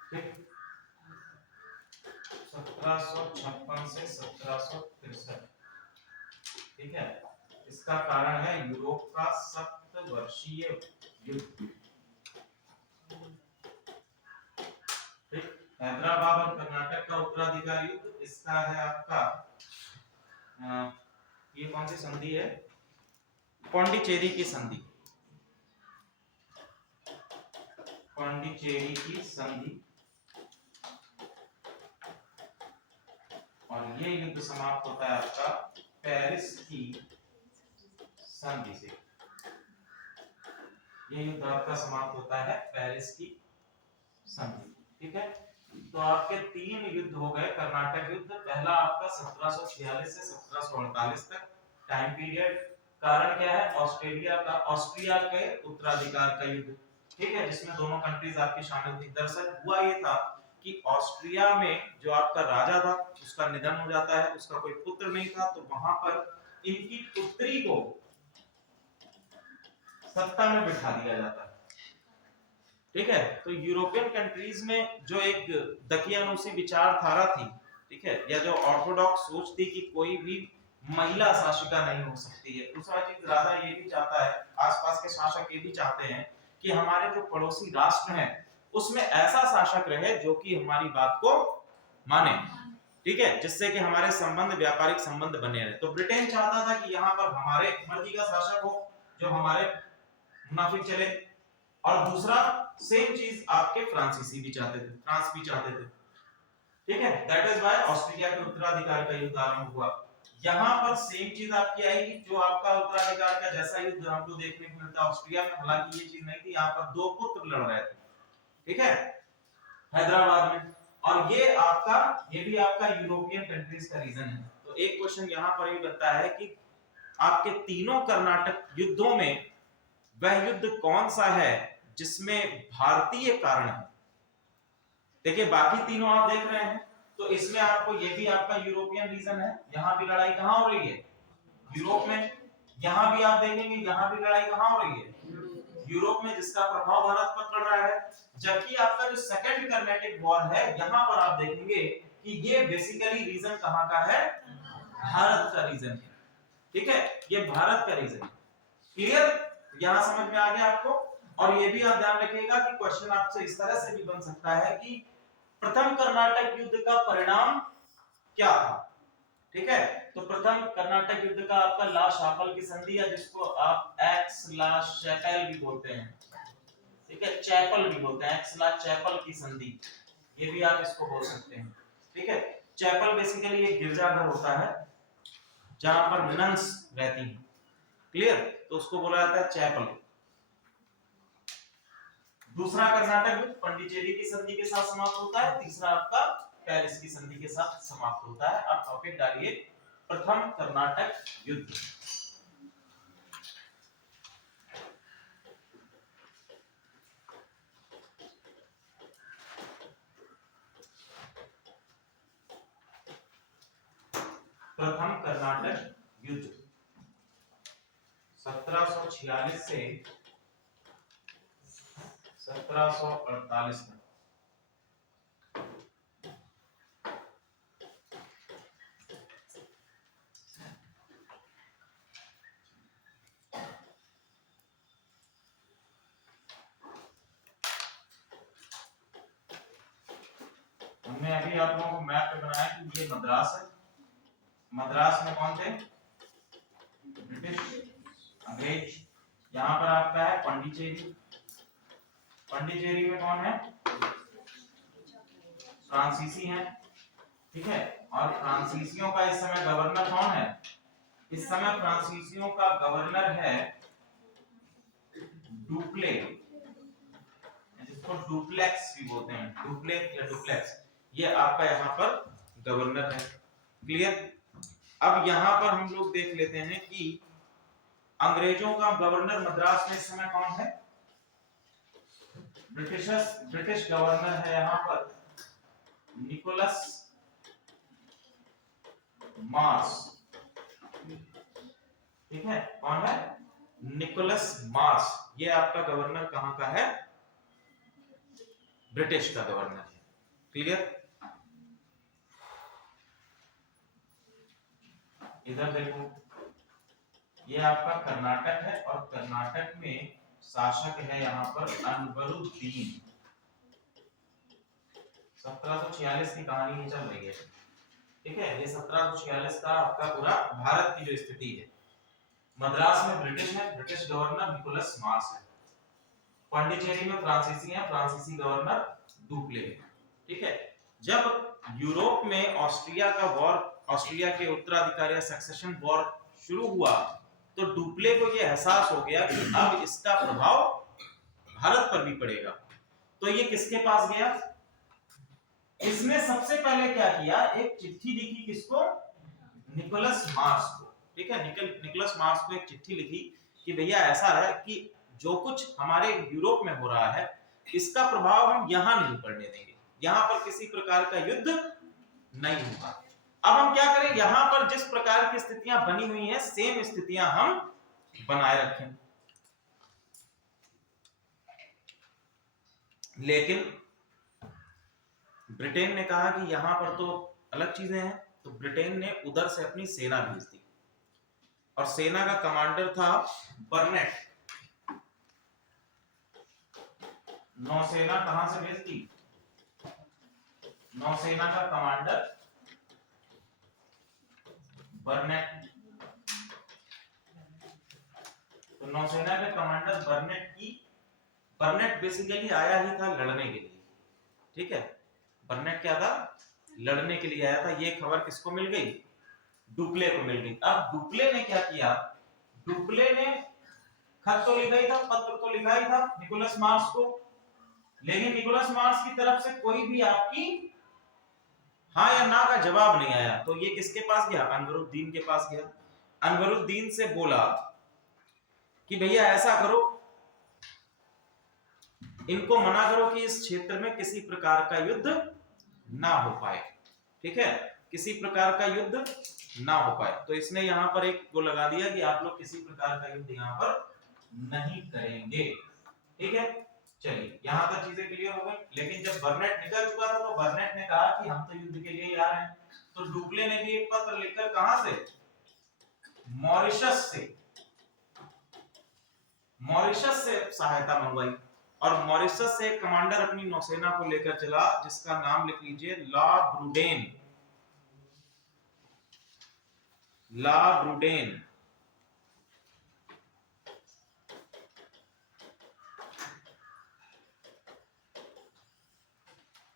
ठीक, 1756 से 1763, ठीक है। इसका कारण है यूरोप का सप्तवर्षीय युद्ध। हैदराबाद और कर्नाटक का उत्तराधिकार युद्ध, इसका है आपका ये कौन सी संधि है? पौंडीचेरी की संधि, पौंडीचेरी की संधि। और ये युद्ध समाप्त होता है आपका पेरिस की संधि से। ये युद्ध आपका समाप्त होता है पेरिस की संधि, ठीक है। तो आपके 3 युद्ध हो गए। कर्नाटक युद्ध पहला आपका 1746 से 1748 तक टाइम पीरियड। कारण क्या है? ऑस्ट्रिया के उत्तराधिकार का युद्ध, ठीक है, जिसमें दोनों कंट्रीज आपकी शामिल थी। दरअसल हुआ ये था कि ऑस्ट्रिया में जो आपका राजा था उसका निधन हो जाता है, उसका कोई पुत्र नहीं था, तो वहां पर इनकी पुत्री को सत्ता में बिठा दिया जाता है, ठीक है। तो यूरोपियन कंट्रीज में जो एक दकियानूसी विचारधारा थी, ठीक है, या जो ऑर्थोडॉक्स सोच थी कि कोई भी महिला शासिका नहीं हो सकती है। दूसरा चीज राजा ये भी चाहता है, आसपास के शासक ये भी चाहते हैं कि हमारे जो पड़ोसी राष्ट्र हैं उसमें ऐसा शासक रहे जो कि हमारी बात को माने, ठीक है, जिससे कि हमारे संबंध, व्यापारिक संबंध बने रहे। तो ब्रिटेन चाहता था कि यहाँ पर हमारे मर्जी का शासक हो जो हमारे मुनाफिक चले। और दूसरा सेम चीज आपके फ्रांसीसी भी चाहते थे, फ्रांस भी चाहते थे, ठीक है। दैट इज व्हाई ऑस्ट्रिया के उत्तराधिकार का युद्ध आरंभ हुआ। यहाँ पर सेम चीज आपकी आएगी, जो आपका उत्तराधिकार का जैसा युद्ध हमको देखने को मिलता है ऑस्ट्रिया में। हालांकि ये चीज नहीं थी, यहाँ पर 2 पुत्र लड़ रहे थे, ठीक है, हैदराबाद में। और ये भी आपका यूरोपियन कंट्रीज का रीजन है। तो एक क्वेश्चन यहाँ पर ये बनता है कि आपके तीनों कर्नाटक युद्धों में वह युद्ध कौन सा है जिसमें भारतीय कारण है? देखिए बाकी तीनों आप देख रहे हैं, तो इसमें आपको ये भी आपका यूरोपियन रीजन है। यहाँ भी लड़ाई कहाँ हो रही है? यूरोप में। यहाँ भी आप देखेंगे, यहाँ भी लड़ाई कहाँ हो रही है? यूरोप में, जिसका प्रभाव भारत पर पड़ रहा है। जबकि आपका जो सेकंड कर्नेटिक वॉर है, यहाँ पर आप देखेंगे कि ये बेसिकली रीजन कहाँ का है? भारत का रीजन है, ठीक है, ये भारत का रीजन है। क्लियर? यहाँ समझ में आ गया आपको? और ये भी आप ध्यान रखिएगा कि क्वेश्चन आपसे इस तरह से भी बन सकता है कि प्रथम कर्नाटक युद्ध का परिणाम क्या था, ठीक है। तो प्रथम कर्नाटक युद्ध का आपका ला शापल की संधि, या जिसको आप एक्स ला शैपेल भी बोलते हैं, ठीक है, चैपल भी बोलते हैं, एक्स ला चैपल की संधि, ये भी आप इसको बोल सकते हैं, ठीक है। चैपल बेसिकली एक गिरजाघर होता है जहां पर नन्स रहती हैं, क्लियर, तो उसको बोला जाता है चैपल। दूसरा कर्नाटक युद्ध पांडिचेरी की संधि के साथ समाप्त होता है। तीसरा आपका पेरिस की संधि के साथ समाप्त होता है। अब टॉपिक डालिए प्रथम कर्नाटक युद्ध। प्रथम कर्नाटक युद्ध 1746 से 1748 में। हमने अभी आप लोगों को मैप पे बनाया कि ये मद्रास है। मद्रास में कौन थे? ब्रिटिश, अंग्रेज। यहाँ पर आपका है पांडिचेरी। पांडिचेरी में कौन है? फ्रांसीसी हैं, ठीक है। और फ्रांसीसियों का इस समय गवर्नर कौन है? इस समय फ्रांसीसियों का गवर्नर है डुप्ले, जिसको डुप्लेक्स भी बोलते हैं, डुप्लेक्स या डुप्लेक्स। ये आपका यहाँ पर गवर्नर है। क्लियर? अब यहाँ पर हम लोग देख लेते हैं कि अंग्रेजों का गवर्नर मद्रास में इस समय कौन है? ब्रिटिश गवर्नर है यहाँ पर निकोलस मार्श, ठीक है। कौन है? Nicholas Marsh. ये आपका गवर्नर कहाँ का है? ब्रिटिश का गवर्नर है। क्लियर? इधर देखो, ये आपका कर्नाटक है और कर्नाटक में शासक है यहाँ पर अनवरुद्दीन। 1746 की कहानी ही चल रही है, ठीक है। ये 1746 का आपका पूरा भारत की जो स्थिति है। मद्रास में ब्रिटिश है, ब्रिटिश गवर्नर निकोलस मार्श है। पांडिचेरी में फ्रांसीसी है, फ्रांसीसी गवर्नर डुप्ले है, ठीक है। जब यूरोप में ऑस्ट्रिया का वॉर, ऑस्ट्रिया के उत्तराधिकारी या सक्सेशन वॉर शुरू हुआ, तो डुप्ले को यह एहसास हो गया कि अब इसका प्रभाव भारत पर भी पड़ेगा। तो ये किसके पास गया? इसने सबसे पहले क्या किया? एक चिट्ठी लिखी, किसको? निकोलस मार्श को, ठीक है। निकोलस मार्श को एक चिट्ठी लिखी कि भैया ऐसा है कि जो कुछ हमारे यूरोप में हो रहा है, इसका प्रभाव हम यहाँ नहीं पड़ने देंगे, यहाँ पर किसी प्रकार का युद्ध नहीं होगा। अब हम क्या करें? यहाँ पर जिस प्रकार की स्थितियां बनी हुई हैं, सेम स्थितियां हम बनाए रखें। लेकिन ब्रिटेन ने कहा कि यहां पर तो अलग चीजें हैं, तो ब्रिटेन ने उधर से अपनी सेना भेज दी और सेना का कमांडर था बर्नेट। नौसेना कहां से भेज दी? नौसेना का कमांडर बर्नेट। तो नौसेना के कमांडर बर्नेट बेसिकली आया ही था लड़ने के लिए, ठीक है। बर्नेट क्या था? लड़ने के लिए आया था। ये खबर किसको मिल गई? डुप्ले को मिल गई। अब डुप्ले ने क्या किया? डुप्ले ने खत तो लिखा ही था, पत्र तो लिखा ही था निकोलस मार्श को, लेकिन निकोलस मार्श की तरफ से कोई भी आपकी हाँ या ना का जवाब नहीं आया। तो ये किसके पास गया? अनवरुद्दीन के पास गया। अनवरुद्दीन से बोला कि भैया ऐसा करो, इनको मना करो कि इस क्षेत्र में किसी प्रकार का युद्ध ना हो पाए, ठीक है। किसी प्रकार का युद्ध ना हो पाए। तो इसने यहाँ पर एक वो लगा दिया कि आप लोग किसी प्रकार का युद्ध यहाँ पर नहीं करेंगे, ठीक है। चलिए, यहाँ तक चीजें क्लियर हो गई। लेकिन जब बर्नेट निकल चुका था, तो बर्नेट ने कहा कि हम तो युद्ध के लिए ही आ रहे हैं। तो डुप्ले ने भी एक पत्र लिखकर, कहां से? मॉरिशस से सहायता मंगवाई। और मॉरिशस से एक कमांडर अपनी नौसेना को लेकर चला, जिसका नाम लिख लीजिए, ला ब्रूडेन।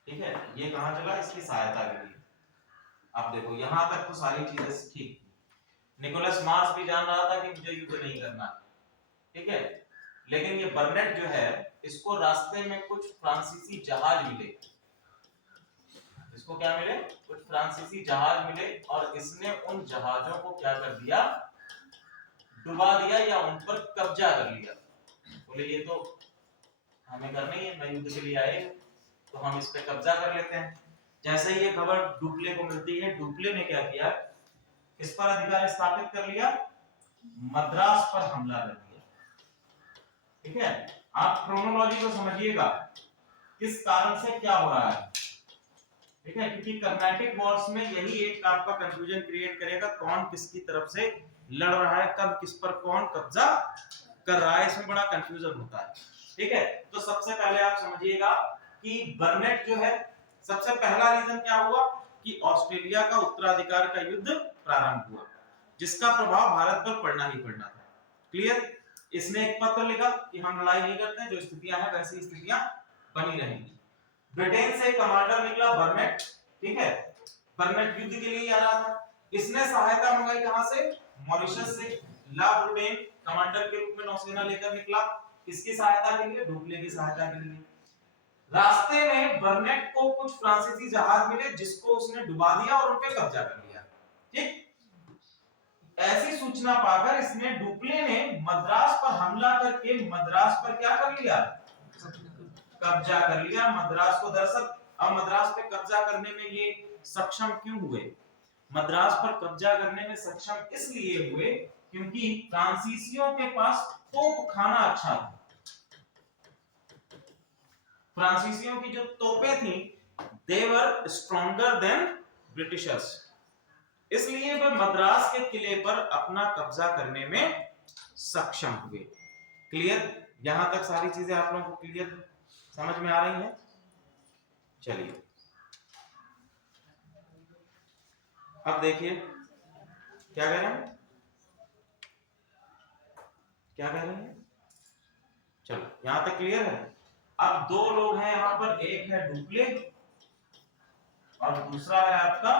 ठीक है। ये कहां चला? इसकी सहायता के लिए। अब देखो, यहां तक तो सारी चीजें ठीक। निकोलस मार्श भी जान रहा था कि मुझे युद्ध नहीं करना, ठीक है। लेकिन ये बर्नेट जो है, इसको रास्ते में कुछ फ्रांसीसी जहाज मिले, इसको क्या मिले, कुछ फ्रांसीसी जहाज मिले और इसने उन जहाजों को क्या कर दिया, डुबा दिया या उन पर कब्जा कर लिया। बोले ये तो हमें करना ही है, मैं युद्ध के लिए आए तो हम इस पे कब्जा कर लेते हैं। जैसे ही ये खबर डुप्ले को मिलती है, डुप्ले ने क्या किया, किस पर अधिकार स्थापित कर लिया, मद्रास पर हमला कर दिया। ठीक है, आप क्रोनोलॉजी को समझिएगा, किस कारण से क्या हो रहा है। ठीक है, क्योंकि कर्नाटिक वॉर्स में यही एक आपका कंफ्यूजन क्रिएट करेगा, कौन किसकी तरफ से लड़ रहा है, कब किस पर कौन कब्जा कर रहा है, इसमें बड़ा कंफ्यूजन होता है। ठीक है, तो सबसे पहले आप समझिएगा कि बर्नेट जो है, सबसे पहला रीजन क्या हुआ कि ऑस्ट्रेलिया का उत्तराधिकार का युद्ध प्रारंभ हुआ, जिसका प्रभाव भारत पर पड़ना ही पड़ना था। क्लियर, इसने एक पत्र लिखा कि हम लड़ाई नहीं करते, जो स्थितियां हैं वैसी स्थितियां बनी रहेंगी। ब्रिटेन से कमांडर निकला बर्नेट। ठीक है, बर्नेट युद्ध के लिए आ रहा था, इसने सहायता मंगाई कहां से, मॉरिशस से। ला ब्रुडेन कमांडर के रूप में नौसेना लेकर निकला, किसकी सहायता के लिए, डुप्ले की सहायता के लिए। रास्ते में बर्नेट को कुछ फ्रांसीसी जहाज मिले, जिसको उसने डुबा दिया और उन पे कब्जा कर लिया। ठीक, ऐसी सूचना पाकर इसने, डुप्ले ने मद्रास पर हमला करके मद्रास पर क्या कर लिया, कब्जा कर लिया मद्रास को। दरअसल अब मद्रास पे कब्जा करने में ये सक्षम क्यों हुए, मद्रास पर कब्जा करने में सक्षम इसलिए हुए क्योंकि फ्रांसीसियों के पास तोप खाना अच्छा था। फ्रांसीसियों की जो तोपें थी, they were stronger than Britishers, इसलिए वे मद्रास के किले पर अपना कब्जा करने में सक्षम हुए। क्लियर, यहां तक सारी चीजें आप लोगों को क्लियर समझ में आ रही हैं। चलिए अब देखिए क्या कह रहे हैं, क्या कह रहे हैं, चलो यहां तक क्लियर है। अब दो लोग हैं यहां पर, एक है डुप्ले और दूसरा है आपका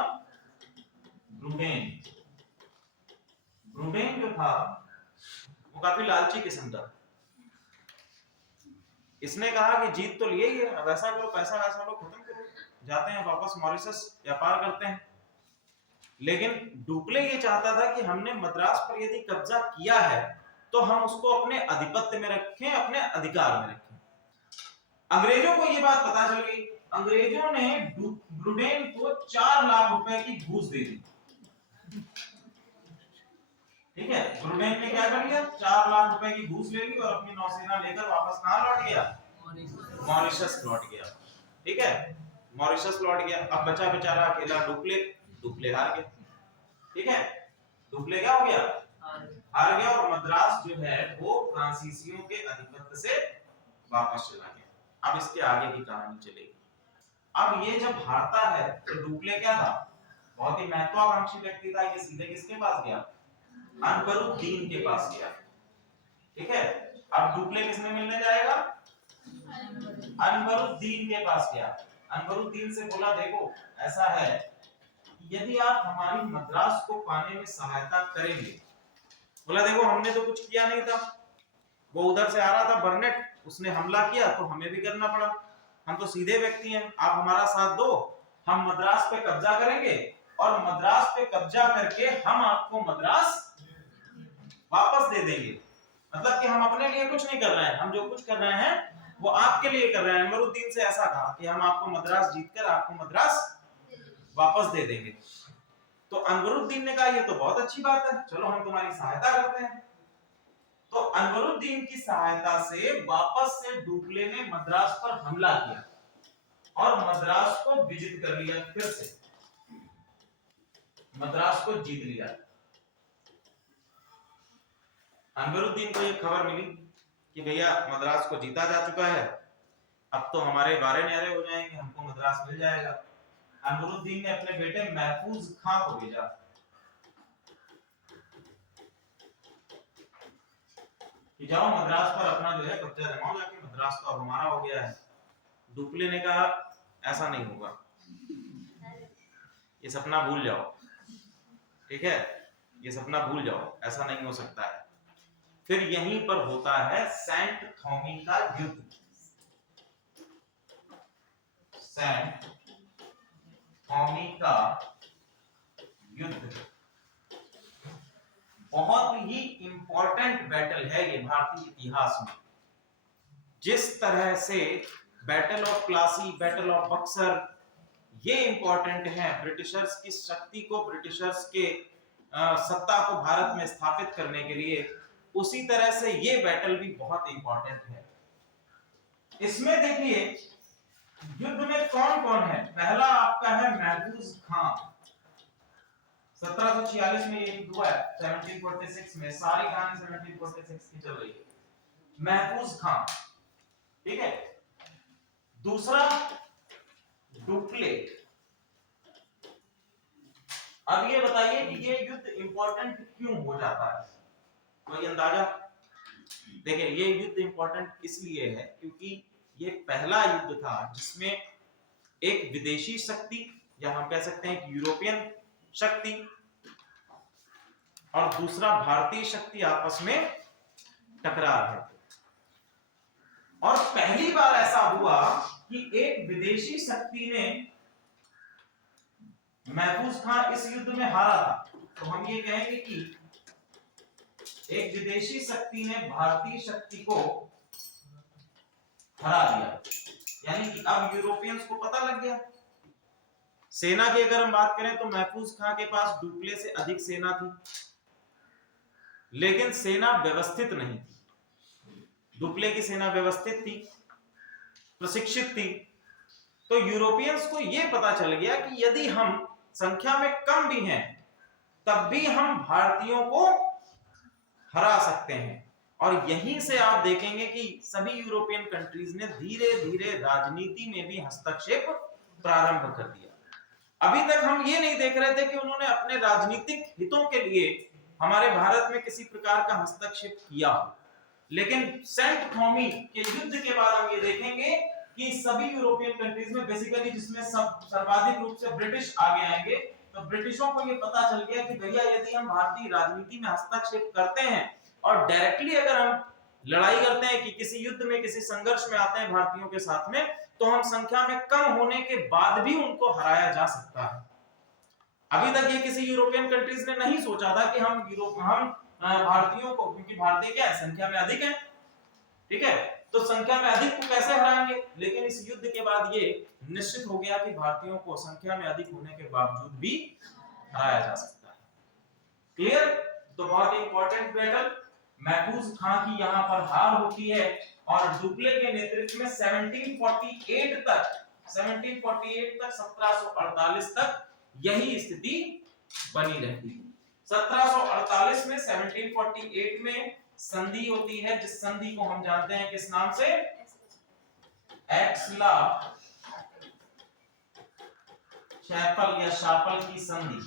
ब्रुडेन। ब्रुडेन जो था वो काफी लालची किस्म का, इसने कहा कि जीत तो लिए ही है, वैसा करो, पैसा वैसा लो, खत्म करो, जाते हैं वापस मॉरिशस, व्यापार करते हैं। लेकिन डुप्ले ये चाहता था कि हमने मद्रास पर यदि कब्जा किया है तो हम उसको अपने आधिपत्य में रखें, अपने अधिकार में रखें। अंग्रेजों को ये बात पता चल गई, अंग्रेजों ने ब्रुडेन को 4 लाख रुपए की घूस दे दी। ठीक है, ब्रुडेन ने क्या कर लिया, 4 लाख रुपए की घूस ले ली और अपनी नौसेना लेकर वापस कहां लौट गया, मॉरिशस लौट गया। ठीक है, मॉरिशस लौट गया। अब बचा बेचारा अकेला डुप्ले, डुप्ले हार गया। ठीक है, डुप्ले क्या हो गया, हार गया और मद्रास जो है वो फ्रांसीसियों के अधिपत्य से वापस चला गया। अब इसके आगे की कहानी चलेगी। अब ये जब हारता है तो डुप्ले क्या था, बहुत ही महत्वाकांक्षी व्यक्ति था, ये सीधे किसके पास गया, अनवरुद्दीन के पास गया। ठीक है, अब डुप्ले किसमें मिलने जाएगा, अनवरुद्दीन के पास गया। अनवरुद्दीन से बोला देखो ऐसा है, यदि आप हमारी मद्रास को पाने में सहायता करेंगे। बोला देखो हमने तो कुछ किया नहीं था, वो उधर से आ रहा था बर्नेट, उसने हमला किया तो हमें भी करना पड़ा, हम तो सीधे व्यक्ति हैं, आप हमारा साथ दो, हम मद्रास पे कब्जा करेंगे और मद्रास पे कब्जा करके हम आपको मद्रास वापस दे देंगे। मतलब कि हम अपने लिए कुछ नहीं कर रहे हैं, हम जो कुछ कर रहे हैं वो आपके लिए कर रहे हैं। अनवरुद्दीन से ऐसा कहा कि हम आपको मद्रास जीतकर आपको मद्रास वापस दे देंगे। तो अनवरुद्दीन ने कहा ये तो बहुत अच्छी बात है, चलो हम तुम्हारी सहायता करते हैं। तो अनवरुद्दीन की सहायता से वापस से डुप्ले ने मद्रास पर हमला किया और मद्रास को विजित कर लिया, फिर से मद्रास को जीत लिया। अनवरुद्दीन को ये खबर मिली कि भैया मद्रास को जीता जा चुका है, अब तो हमारे बारे न्यारे हो जाएंगे, हमको मद्रास मिल जाएगा। अनवरुद्दीन ने अपने बेटे महफूज खां को भेजा कि जाओ मद्रास पर अपना जो है कब्जा जमाओ जाके, मद्रास तो अब हमारा हो गया है। डुप्ले ने कहा ऐसा नहीं होगा, ये सपना भूल जाओ। ठीक है, ये सपना भूल जाओ, ऐसा नहीं हो सकता है। फिर यहीं पर होता है सेंट थॉमी का युद्ध। सेंट कौमी का युद्ध बहुत ही इंपॉर्टेंट बैटल है ये भारतीय इतिहास में। जिस तरह से battle of Plassey, battle of Buxar ये इंपॉर्टेंट है ब्रिटिशर्स की शक्ति को, ब्रिटिशर्स के सत्ता को भारत में स्थापित करने के लिए, उसी तरह से ये बैटल भी बहुत इंपॉर्टेंट है। इसमें देखिए युद्ध में कौन कौन है। पहला आपका है महफूज खां। 1746 में ये युद्ध हुआ है। 1746 में सारी कहानी 1746 की चल रही है। महफूज खां, ठीक है। दूसरा डुप्लेट। अब ये बताइए कि ये युद्ध इंपॉर्टेंट क्यों हो जाता है, कोई अंदाजा? देखिए ये युद्ध इंपॉर्टेंट इसलिए है क्योंकि ये पहला युद्ध था जिसमें एक विदेशी शक्ति या हम कह सकते हैं यूरोपियन शक्ति और दूसरा भारतीय शक्ति आपस में टकरा रहे थे। और पहली बार ऐसा हुआ कि एक विदेशी शक्ति ने, महफूज खां इस युद्ध में हारा था, तो हम ये कहेंगे कि एक विदेशी शक्ति ने भारतीय शक्ति को हरा दिया। यानी कि अब यूरोपियंस को पता लग गया। सेना की अगर हम बात करें तो महफूज खां के पास डुप्ले से अधिक सेना थी, लेकिन सेना व्यवस्थित नहीं थी। डुप्ले की सेना व्यवस्थित थी, प्रशिक्षित थी। तो यूरोपियंस को यह पता चल गया कि यदि हम संख्या में कम भी हैं तब भी हम भारतीयों को हरा सकते हैं। और यहीं से आप देखेंगे कि सभी यूरोपियन कंट्रीज ने धीरे धीरे राजनीति में भी हस्तक्षेप प्रारंभ कर दिया। अभी तक हम ये नहीं देख रहे थे कि उन्होंने अपने राजनीतिक हितों के लिए हमारे भारत में किसी प्रकार का हस्तक्षेप किया हो, लेकिन सेंट थॉमी के युद्ध के बाद हम ये देखेंगे कि सभी यूरोपियन कंट्रीज में बेसिकली, जिसमें सब सर्वाधिक रूप से ब्रिटिश आगे आएंगे, तो ब्रिटिशों को ये पता चल गया कि भैया यदि हम भारतीय राजनीति में हस्तक्षेप करते हैं और डायरेक्टली अगर हम लड़ाई करते हैं कि किसी युद्ध में, किसी संघर्ष में आते हैं भारतीयों के साथ में, तो हम संख्या में कम होने के बाद भी उनको हराया जा सकता है। अभी तक ये किसी यूरोपियन कंट्रीज ने नहीं सोचा था कि हम भारतीयों को, क्योंकि भारतीय क्या है, संख्या में अधिक है, ठीक है, तो संख्या में अधिक को कैसे हराएंगे। लेकिन इस युद्ध के बाद ये निश्चित हो गया कि भारतीयों को संख्या में अधिक होने के बावजूद भी हराया जा सकता है। क्लियर? तो बहुत इंपॉर्टेंट बैटल। महफूज खां की यहां पर हार होती है और डुप्ले के नेतृत्व में 1748 तक 1748 तक यही स्थिति बनी रहती है। 1748 में 1748 में संधि होती है, जिस संधि को हम जानते हैं किस नाम से, एक्सला चैपल या शापल की संधि,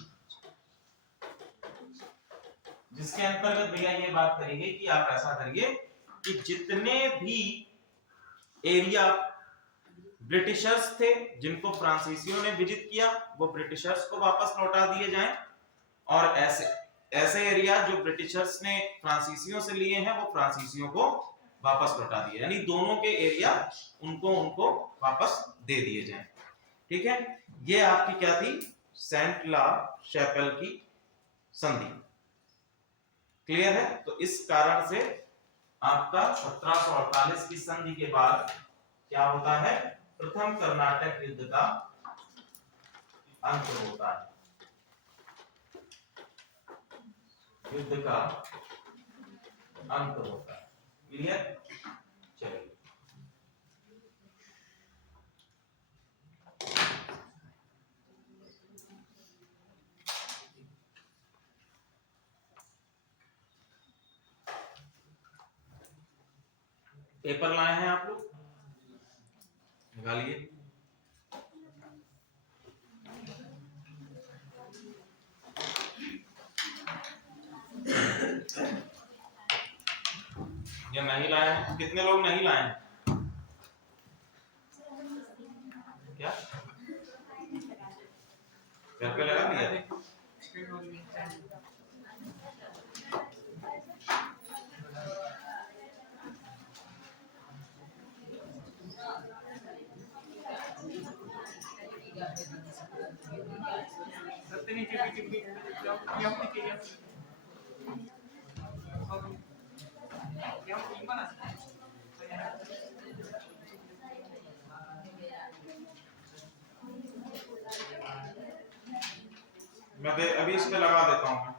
जिसके अंतर्गत भैया ये बात करेंगे कि आप ऐसा करिए कि जितने भी एरिया ब्रिटिशर्स थे जिनको फ्रांसीसियों ने विजिट किया वो ब्रिटिशर्स को वापस लौटा दिए जाएं, और ऐसे एरिया जो ब्रिटिशर्स ने फ्रांसीसियों से लिए हैं वो फ्रांसीसियों को वापस लौटा दिए, यानी दोनों के एरिया उनको वापस दे दिए जाएं। ठीक है, ये आपकी क्या थी, सेंट ला शैपेल की संधि। क्लियर है? तो इस कारण से आपका 1748 की संधि के बाद क्या होता है, प्रथम कर्नाटक युद्ध का अंत होता है। युद्ध का अंत होता है। क्लियर? चलिए पेपर लाए हैं आप लोग, निकालिए। ये नहीं लाए हैं, कितने लोग नहीं लाए हैं? क्या घर पे लगा दिया? अभी इस पे लगा देता हूँ मैं।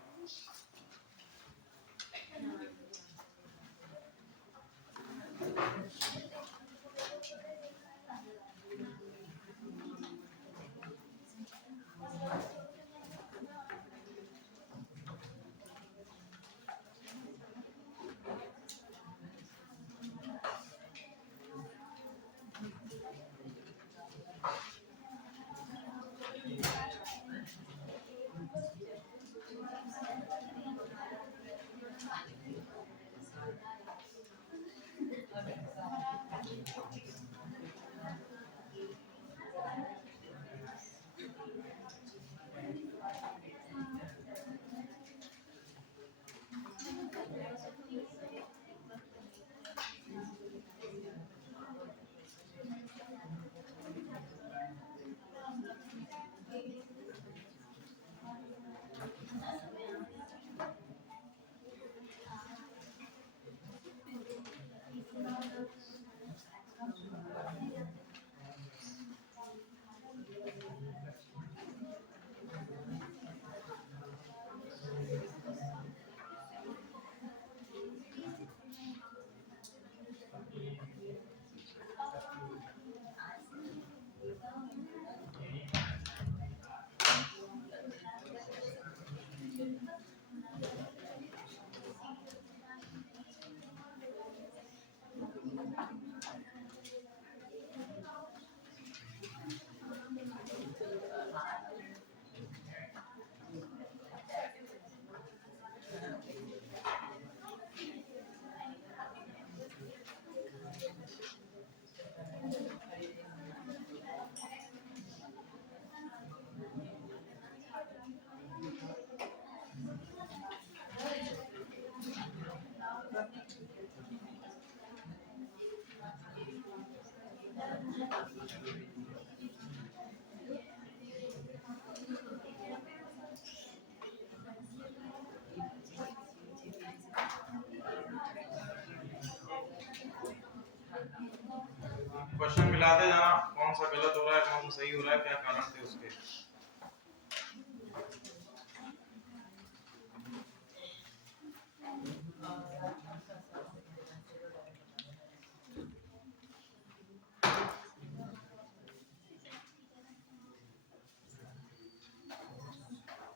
क्वेश्चन मिलाते जाना, कौन सा गलत हो रहा है कौन सा सही हो रहा है, क्या कारण थे उसके।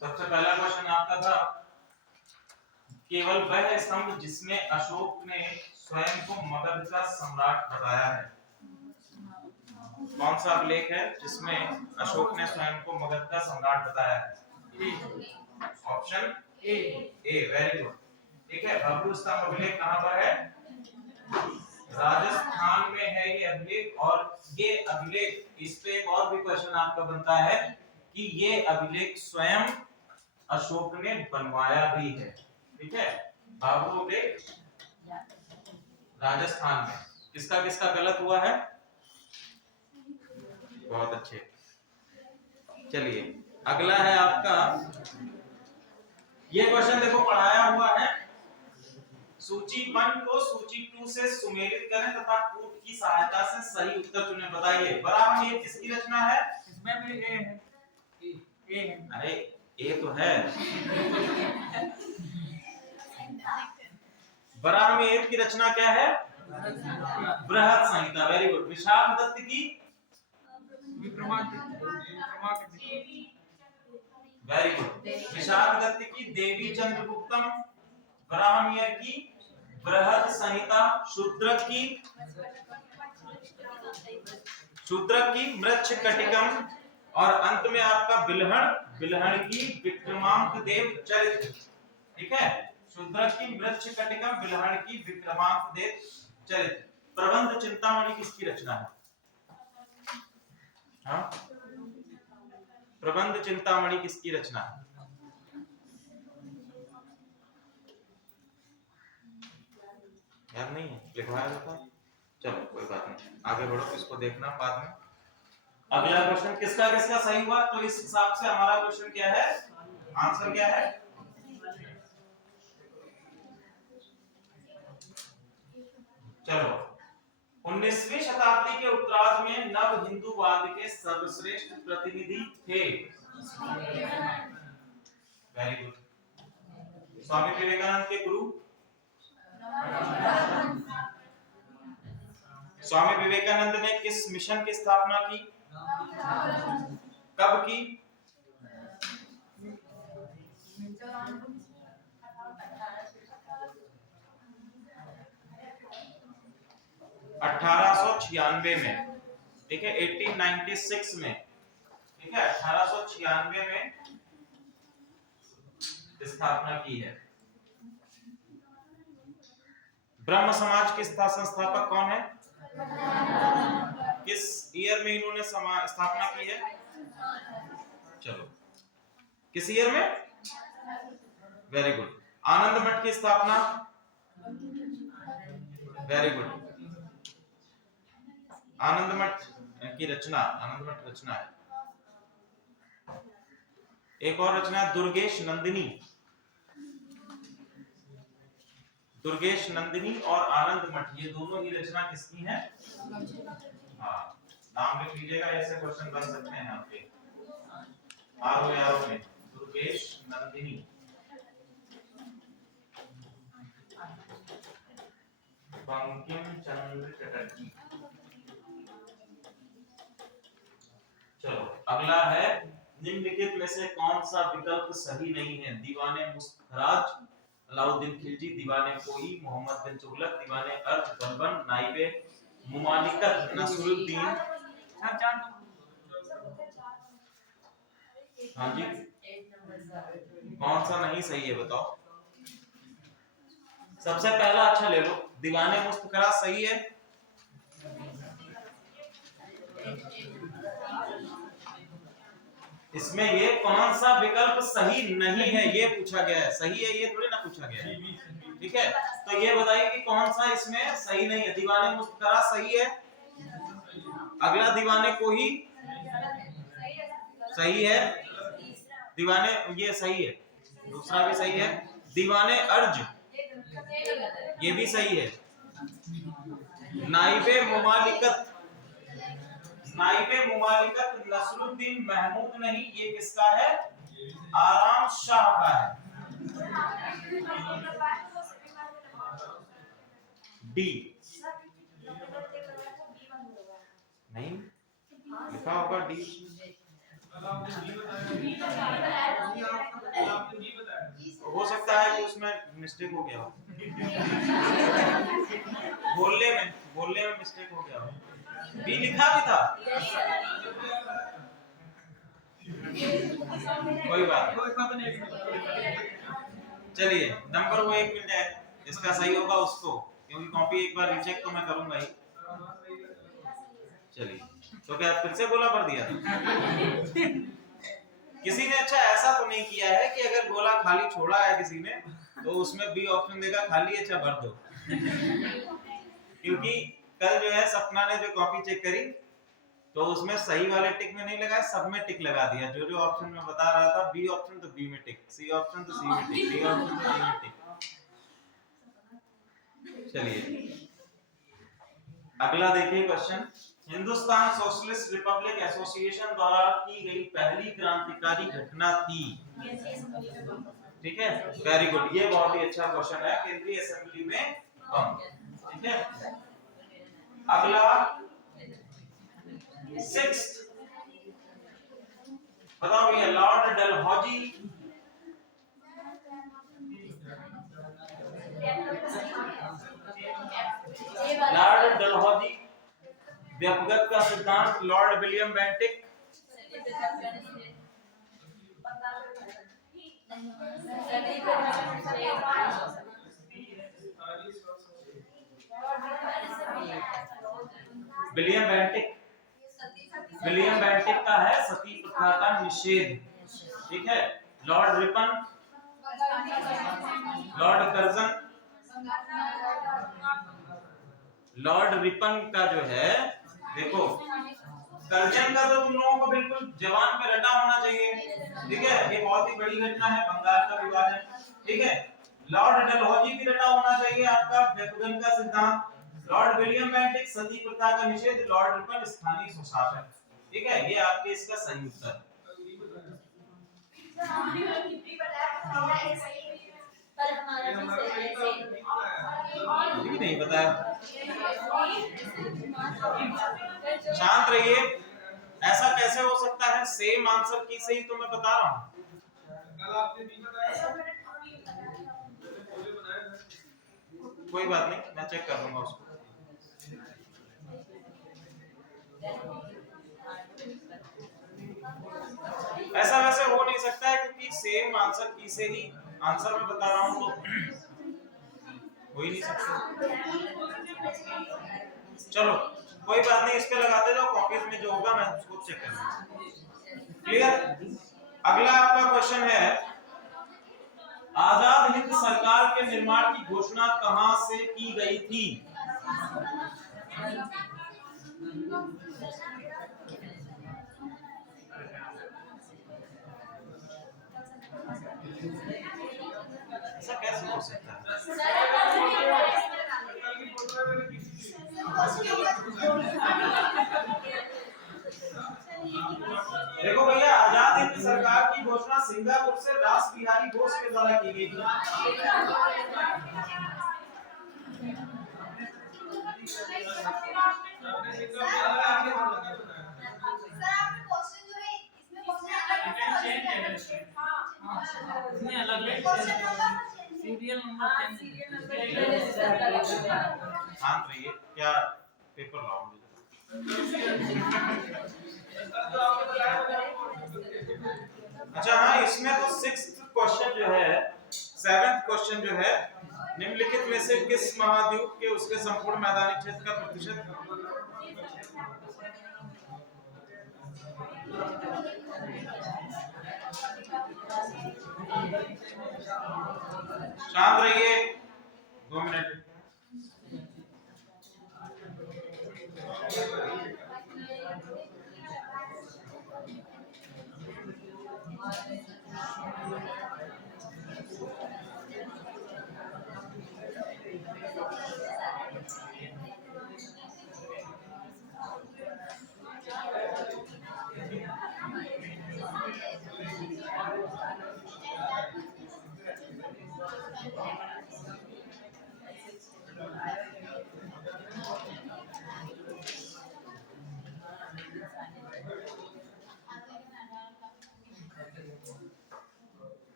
सबसे पहला क्वेश्चन आपका था, केवल वह स्तंभ जिसमें अशोक ने स्वयं को मगध का सम्राट बताया है। कौन सा अभिलेख है जिसमें अशोक ने स्वयं को मगध का सम्राट बताया है? Option A, very good. ठीक है, भब्रू स्तंभ अभिलेख कहां पर है? राजस्थान में है ये अभिलेख। और ये अभिलेख, इस पे एक और भी क्वेश्चन आपका बनता है कि ये अभिलेख स्वयं अशोक ने बनवाया भी है। ठीक है, बाबू अभिलेख राजस्थान में। किसका किसका गलत हुआ है? बहुत अच्छे। चलिए अगला है आपका, ये क्वेश्चन देखो पढ़ाया हुआ है, सूची 1 को सूची 2 से सुमेलित करें तथा कूट की सहायता से सही उत्तर चुनें। बताइए बराबर ये किसकी रचना है? इसमें भी ए है। ए है। अरे ए तो है। बराबर की रचना क्या है? बृहद संहिता। Very good. विशाखदत्त की वेरी गुड। विशाखदत्त की देवी चंद्रगुप्तम, ब्राह्मण्य की बृहद संहिता, शूद्रक की मृच्छकटिकम, और अंत में आपका बिल्हण की विक्रमांकदेव चरित्र। ठीक है, शूद्रक की मृच्छकटिकम, बिल्हण की विक्रमांकदेव चरित्र। प्रबंध चिंतामणि किसकी रचना है? हाँ, प्रबंध चिंतामणि किसकी रचना है? याद नहीं है? लिखवाया जाता है। चलो कोई बात नहीं, आगे बढ़ो, इसको देखना बाद में। अगला क्वेश्चन किसका किसका सही हुआ? तो इस हिसाब से हमारा क्वेश्चन क्या है? आंसर क्या है? चलो, 19वीं शताब्दी के उत्तरार्ध में नव हिंदूवाद के सर्वश्रेष्ठ प्रतिनिधि थे। Very good. स्वामी विवेकानंद के गुरु? स्वामी विवेकानंद ने किस मिशन की स्थापना की? कब की? में, ठीक है, 1896 में, ठीक है, 1896 में स्थापना की है। ब्रह्म समाज के संस्थापक कौन है? किस ईयर में इन्होंने स्थापना की है? चलो, किस ईयर में? Very good. आनंद मठ की स्थापना? Very good. आनंद मठ की रचना, आनंद मठ रचना है। एक और रचना है दुर्गेश नंदिनी। दुर्गेश नंदिनी और आनंद मठ, ये दोनों ही रचना किसकी है? हाँ, नाम लिख लीजिएगा, ऐसे क्वेश्चन बन सकते हैं आपके आरओ में। दुर्गेश नंदिनी, बंकिम चंद्र चटर्जी। चलो, अगला है निम्नलिखित में से कौन सा विकल्प सही नहीं है? दीवाने मुस्तफराज, अलाउद्दीन खिलजी, दीवाने कोई, मोहम्मद बिन तुगलक, दीवाने अर्ज बलबन, नाइबे मुमालिकत नसरुद्दीन। हाँ जी, कौन सा नहीं सही है बताओ? सबसे पहला अच्छा ले लो, दीवाने मुस्तफराज सही है। इसमें ये कौन सा विकल्प सही नहीं है ये पूछा गया है, सही है ये थोड़ी ना पूछा गया है, ठीक है? तो ये बताइए कि कौन सा इसमें सही नहीं है। दीवाने मुस्तफराज सही है। अगला दीवाने को ही सही है। दीवाने ये सही है, दूसरा भी सही है। दीवाने अर्ज ये भी सही है। नाइबे मुमालिकत, नाइबे मुमालिकत नसरुद्दीन महमूद नहीं, ये किसका है? आराम शाह का है। डी नहीं लिखा होगा डी। हो सकता है कि उसमें मिस्टेक हो गया हो, बोलने में मिस्टेक हो गया हो। बी लिखा भी था, कोई बात नहीं। चलिए, नंबर वो 1 मिनट है, इसका सही होगा उसको, क्योंकि कॉपी एक बार रीचेक तो मैं करूंगा ही। चलिए, तो क्या फिर से गोला भर दिया? किसी ने अच्छा ऐसा तो नहीं किया है कि अगर गोला खाली छोड़ा है किसी ने तो उसमें बी ऑप्शन देगा खाली, अच्छा भर दो। क्योंकि कल जो है सपना ने जो कॉपी चेक करी तो उसमें सही वाले टिक में नहीं लगाया, सब में टिक लगा दिया। जो जो ऑप्शन में बता रहा था, बी ऑप्शन तो बी में टिक, सी ऑप्शन तो सी में टिक, डी ऑप्शन तो डी में टिक। चलिए, अगला देखिए question. Hindustan socialist Republic association द्वारा की गई पहली क्रांतिकारी घटना थी, ठीक है? वेरी गुड, ये बहुत ही अच्छा क्वेश्चन है, केंद्रीय असेंबली में बम, ठीक है? अगला 6th बताओ भैया, लॉर्ड डलहौजी व्यक्तिगत का सिद्धांत, Lord William Bentinck, William Bentinck का है सती प्रथा का निषेध, ठीक है? Lord Ripon, Lord Curzon, Lord Ripon का जो है देखो कर्जन का तो तुम लोगों को बिल्कुल जवान पे रटा होना चाहिए, ठीक है। ये बहुत ही बड़ी घटना है, बंगाल का विभाजन, ठीक है। लॉर्ड डलहौजी भी रटा होना चाहिए आपका, बेकुगन का सिद्धांत, लॉर्ड विलियम बेंटिक सती प्रथा का निषेध, लॉर्ड रिपन स्थानीय सुशासन, ठीक है। ये आपके इसका सही उत्तर है। भी नहीं बताया, शांत रहिए। ऐसा कैसे हो सकता है, सेम आंसर की सही तो मैं बता रहा हूँ। कोई बात नहीं, मैं चेक कर लूंगा उसको। ऐसा वैसे हो नहीं सकता है, क्योंकि सेम आंसर की से ही आंसर मैं बता रहा हूँ, तो हो ही नहीं सकता। चलो कोई बात नहीं, इस पे लगाते जाओ, कॉपीज में जो होगा मैं उसको चेक कर लूंगा। क्लियर। अगला आपका क्वेश्चन है, आजाद हिंद सरकार के निर्माण की घोषणा कहां से की गई थी? ऐसा कैसे हो सकता है? देखो भैया, आजाद हिंद सरकार की घोषणा सिंगापुर से रास बिहारी घोष के द्वारा की गई थी। सीरियल नंबर शांत रहिए, क्या पेपर लाओ मुझे। अच्छा हाँ, इसमें तो 6th क्वेश्चन जो है, 7th क्वेश्चन जो है, निम्नलिखित में से किस महाद्वीप के उसके संपूर्ण मैदानी क्षेत्र का प्रतिशत? शांत रहिए, 2 मिनट।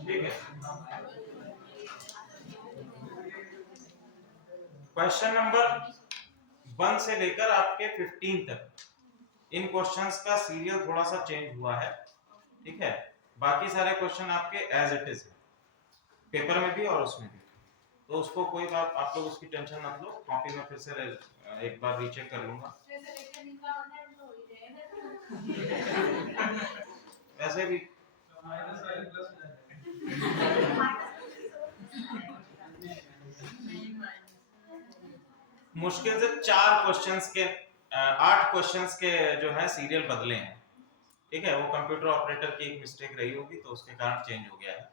ठीक है, क्वेश्चन नंबर 1 से लेकर आपके 15 तक इन क्वेश्चंस का सीरियल थोड़ा सा चेंज हुआ है, ठीक है। बाकी सारे क्वेश्चन आपके एज इट इज है, पेपर में भी और उसमें भी, तो उसको कोई बात, आप लोग उसकी टेंशन मत लो। कॉपी में फिर से एक बार रीचेक कर लूंगा। वैसे भी मुश्किल से 4 क्वेश्चंस के 8 क्वेश्चंस के जो है सीरियल बदले हैं, ठीक है। वो कंप्यूटर ऑपरेटर की एक मिस्टेक रही होगी, तो उसके कारण चेंज हो गया है।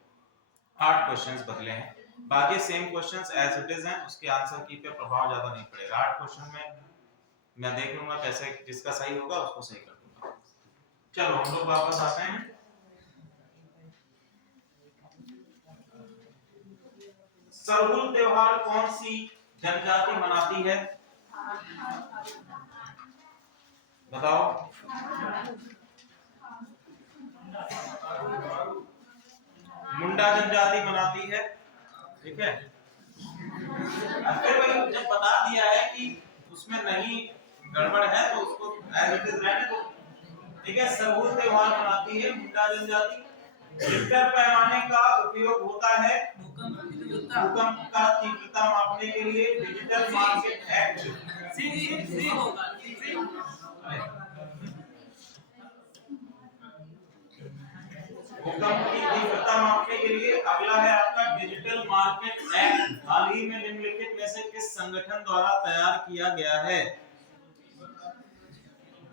8 क्वेश्चंस बदले हैं, बाकी same questions as it is हैं, उसके आंसर की पे प्रभाव ज्यादा नहीं पड़ेगा। 8 क्वेश्चन में मैं देख लूंगा कैसे, जिसका सही होगा उसको सही कर दूंगा। चलो हम लोग वापस आते हैं। सरहुल त्योहार कौन सी जनजाति मनाती है? बताओ। मुंडा जनजाति मनाती है, ठीक है। अगर भाई जब बता दिया है कि उसमें नहीं गड़बड़ है तो उसको एज इट इज रहने दो, ठीक है। सरहुल त्योहार मनाती है मुंडा जनजाति। रिक्टर पैमाने का उपयोग होता है भूकंप का तीव्रता मापने के लिए। डिजिटल मार्केट एक्ट सी होगा, भूकंप की तीव्रता मापने के लिए। अगला है आपका डिजिटल मार्केट एक्ट, हाल ही में निम्नलिखित में से किस संगठन द्वारा तैयार किया गया है?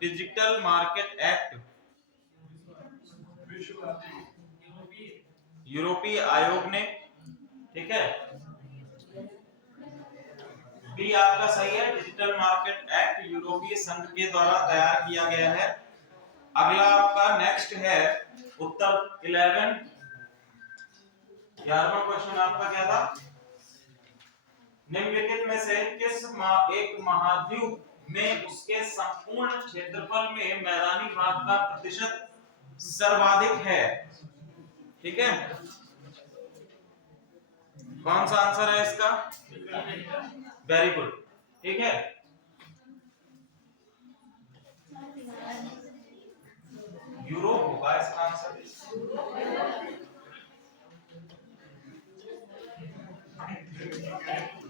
डिजिटल मार्केट एक्ट यूरोपीय आयोग ने, ठीक है, बी आपका सही है। डिजिटल मार्केट एक्ट यूरोपीय संघ के द्वारा तैयार किया गया है। अगला आपका नेक्स्ट है उत्तर 11, 11वां क्वेश्चन आपका क्या था? निम्नलिखित में से किस एक महाद्वीप में उसके संपूर्ण क्षेत्रफल में मैदानी भाग का प्रतिशत सर्वाधिक है? ठीक है, कौन सा आंसर है इसका? वेरी गुड, ठीक है। यूरोप होगा इसका आंसर।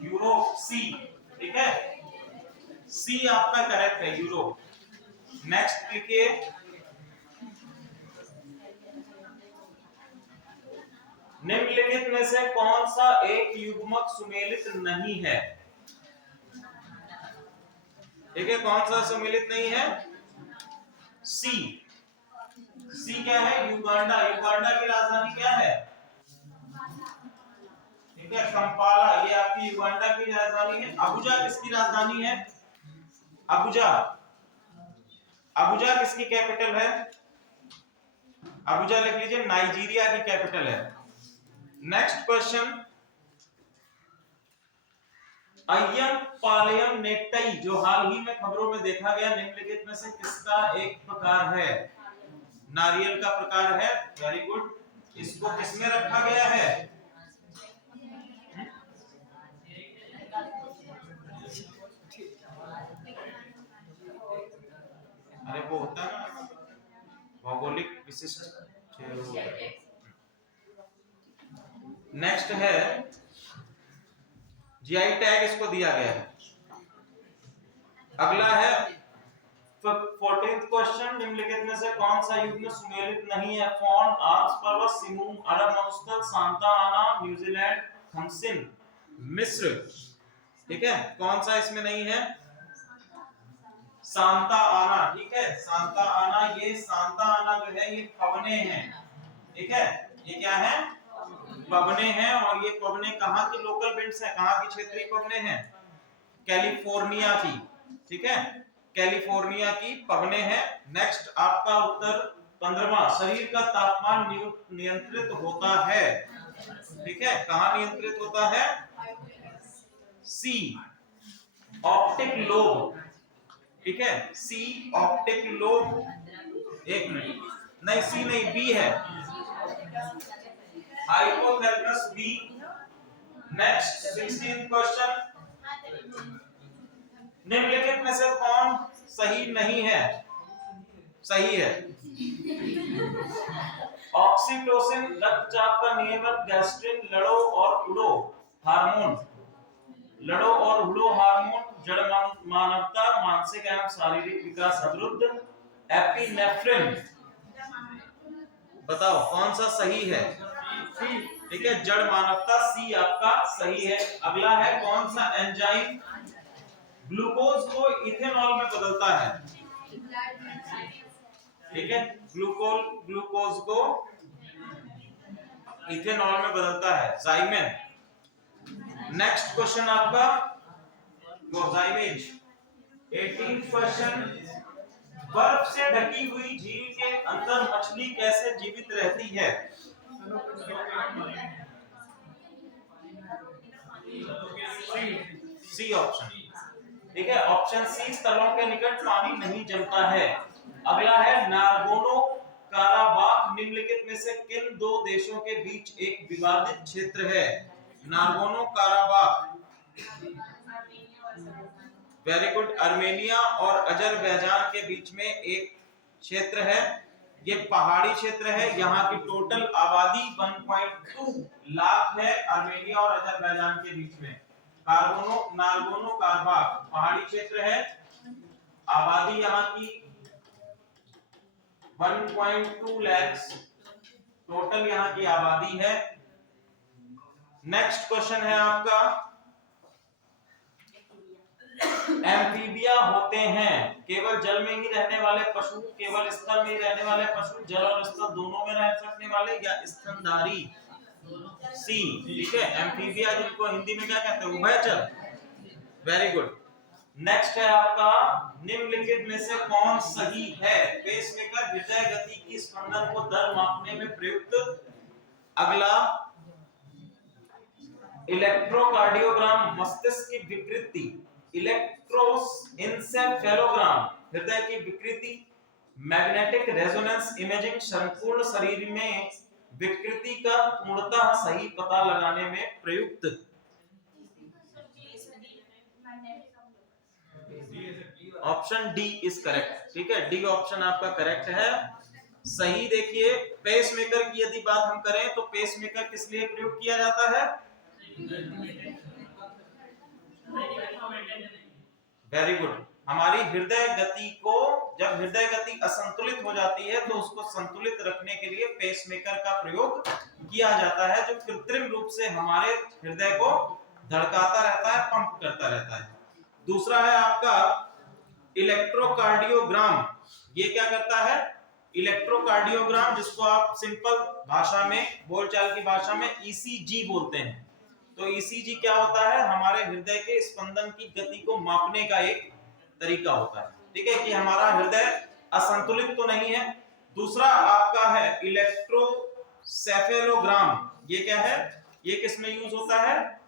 यूरोप, सी, ठीक है, सी आपका करेक्ट है, यूरोप। नेक्स्ट लिखिए, निम्नलिखित में से कौन सा एक युग्मक सुमेलित नहीं है? ठीक है, कौन सा सुमेलित नहीं है? सी, सी क्या है? युगांडा। युगांडा की राजधानी क्या है? ठीक है, कंपाला, ये आपकी युगांडा की राजधानी है। अबुजा किसकी राजधानी है? अबुजा, अबुजा किसकी कैपिटल है? अबुजा लिख लीजिए, नाइजीरिया की कैपिटल है। नेक्स्ट क्वेश्चन, अय्यम पालयम नेट्टई जो हाल ही में खबरों में देखा गया, निम्नलिखित में से किसका एक प्रकार है? नारियल का प्रकार है। Very good. इसको किसमें रखा गया है? अरे वो होता है ना भौगोलिक विशिष्ट। नेक्स्ट है जीआई टैग इसको दिया गया है। अगला है 14th क्वेश्चन, निम्नलिखित में से कौन सा युग्म सुमेलित नहीं है? फॉन, आल्प्स पर्वत, सिमूम, अरब महोत्सव, सांता आना, न्यूजीलैंड, खमसिन, मिस्र। ठीक है, कौन सा इसमें नहीं है? सांता आना, ठीक है, सांता आना। ये सांता आना जो है ये पवने हैं, ठीक है, ये क्या है? पवने हैं। और ये पवने कहाँ की लोकल विंड्स हैं? कहाँ की क्षेत्रीय पवने हैं? कैलिफोर्निया की, ठीक है, कैलिफोर्निया की पवने हैं। नेक्स्ट आपका उत्तर 15वां, शरीर का तापमान नियंत्रित होता है, ठीक है, कहाँ नियंत्रित होता है? सी, ऑप्टिक लोब, ठीक है, सी ऑप्टिक लोब। एक मिनट, नहीं सी नहीं, बी है, hypothalamus, B. Next 16th question, निम्नलिखित में से कौन सही नहीं है? सही है, ऑक्सीटोसिन रक्तचाप का नियमक, गैस्ट्रिन, लड़ो और उड़ो हार्मोन, लड़ो और उड़ो हार्मोन, जड़ मानवता, मानसिक एवं शारीरिक विकास अवरुद्ध, एपिनेफ्रिन। बताओ कौन सा सही है? ठीक है, जड़ मानवता, सी आपका सही है। अगला है कौन सा एंजाइम ग्लूकोज को इथेनॉल में बदलता है? ठीक है, ग्लूकोज को इथेनॉल में बदलता है, जाइमेन। नेक्स्ट क्वेश्चन आपका जाइमेज। 18th क्वेश्चन, बर्फ से ढकी हुई झील के अंदर मछली कैसे जीवित रहती है? सी ऑप्शन, ठीक है, ऑप्शन सी, स्थलों के निकट पानी नहीं जमता है। अगला है नागोर्नो काराबाख निम्नलिखित में से किन दो देशों के बीच एक विवादित क्षेत्र है? Nagorno Karabakh, very good, Armenia और अजरबैजान के बीच में एक क्षेत्र है। ये पहाड़ी क्षेत्र है, यहाँ की टोटल आबादी 1.2 लाख है, आर्मेनिया और अजरबैजान के बीच में। नागोर्नो काराबाख पहाड़ी क्षेत्र है, आबादी यहाँ की 1.2 लाख टोटल यहाँ की आबादी है। नेक्स्ट क्वेश्चन है आपका, एम्फीबिया होते हैं केवल जल में ही रहने वाले पशु, केवल स्थल में ही रहने वाले पशु, जल और स्थल दोनों में रह सकने वाले, या स्तनधारी? सी, ठीक है। एम्फीबिया जिनको हिंदी में क्या कहते हैं, उभयचर। Very good. नेक्स्ट है आपका, निम्नलिखित में से कौन सही है? पेसमेकर हृदय गति की स्पंदन को दर मापने में प्रयुक्त। अगला, इलेक्ट्रोकार्डियोग्राम मस्तिष्क की विकृति, इलेक्ट्रोइंसेफेलोग्राम हृदय की विकृति, मैग्नेटिक रेजोनेंस इमेजिंग संपूर्ण शरीर में विकृति का पूर्णतः सही पता लगाने में प्रयुक्त। ऑप्शन डी इज करेक्ट, ठीक है। डी ऑप्शन आपका करेक्ट है, सही। देखिए, पेसमेकर की यदि बात हम करें तो पेसमेकर किस लिए प्रयोग किया जाता है? Very good. हमारी हृदय गति को, जब हृदय गति असंतुलित हो जाती है तो उसको संतुलित रखने के लिए पेसमेकर का प्रयोग किया जाता है, जो कृत्रिम रूप से हमारे हृदय को धड़काता रहता है, पंप करता रहता है। दूसरा है आपका इलेक्ट्रोकार्डियोग्राम। ये क्या करता है? इलेक्ट्रोकार्डियोग्राम, जिसको आप सिंपल भाषा में, बोलचाल की भाषा में ईसीजी बोलते हैं। तो ईसीजी क्या होता है? हमारे हृदय के स्पंदन की गति को मापने का एक तरीका होता है, ठीक है, कि हमारा हृदय असंतुलित तो नहीं है। दूसरा आपका है इलेक्ट्रोसेफेलोग्राम। ये क्या है? ये किसमें यूज होता है?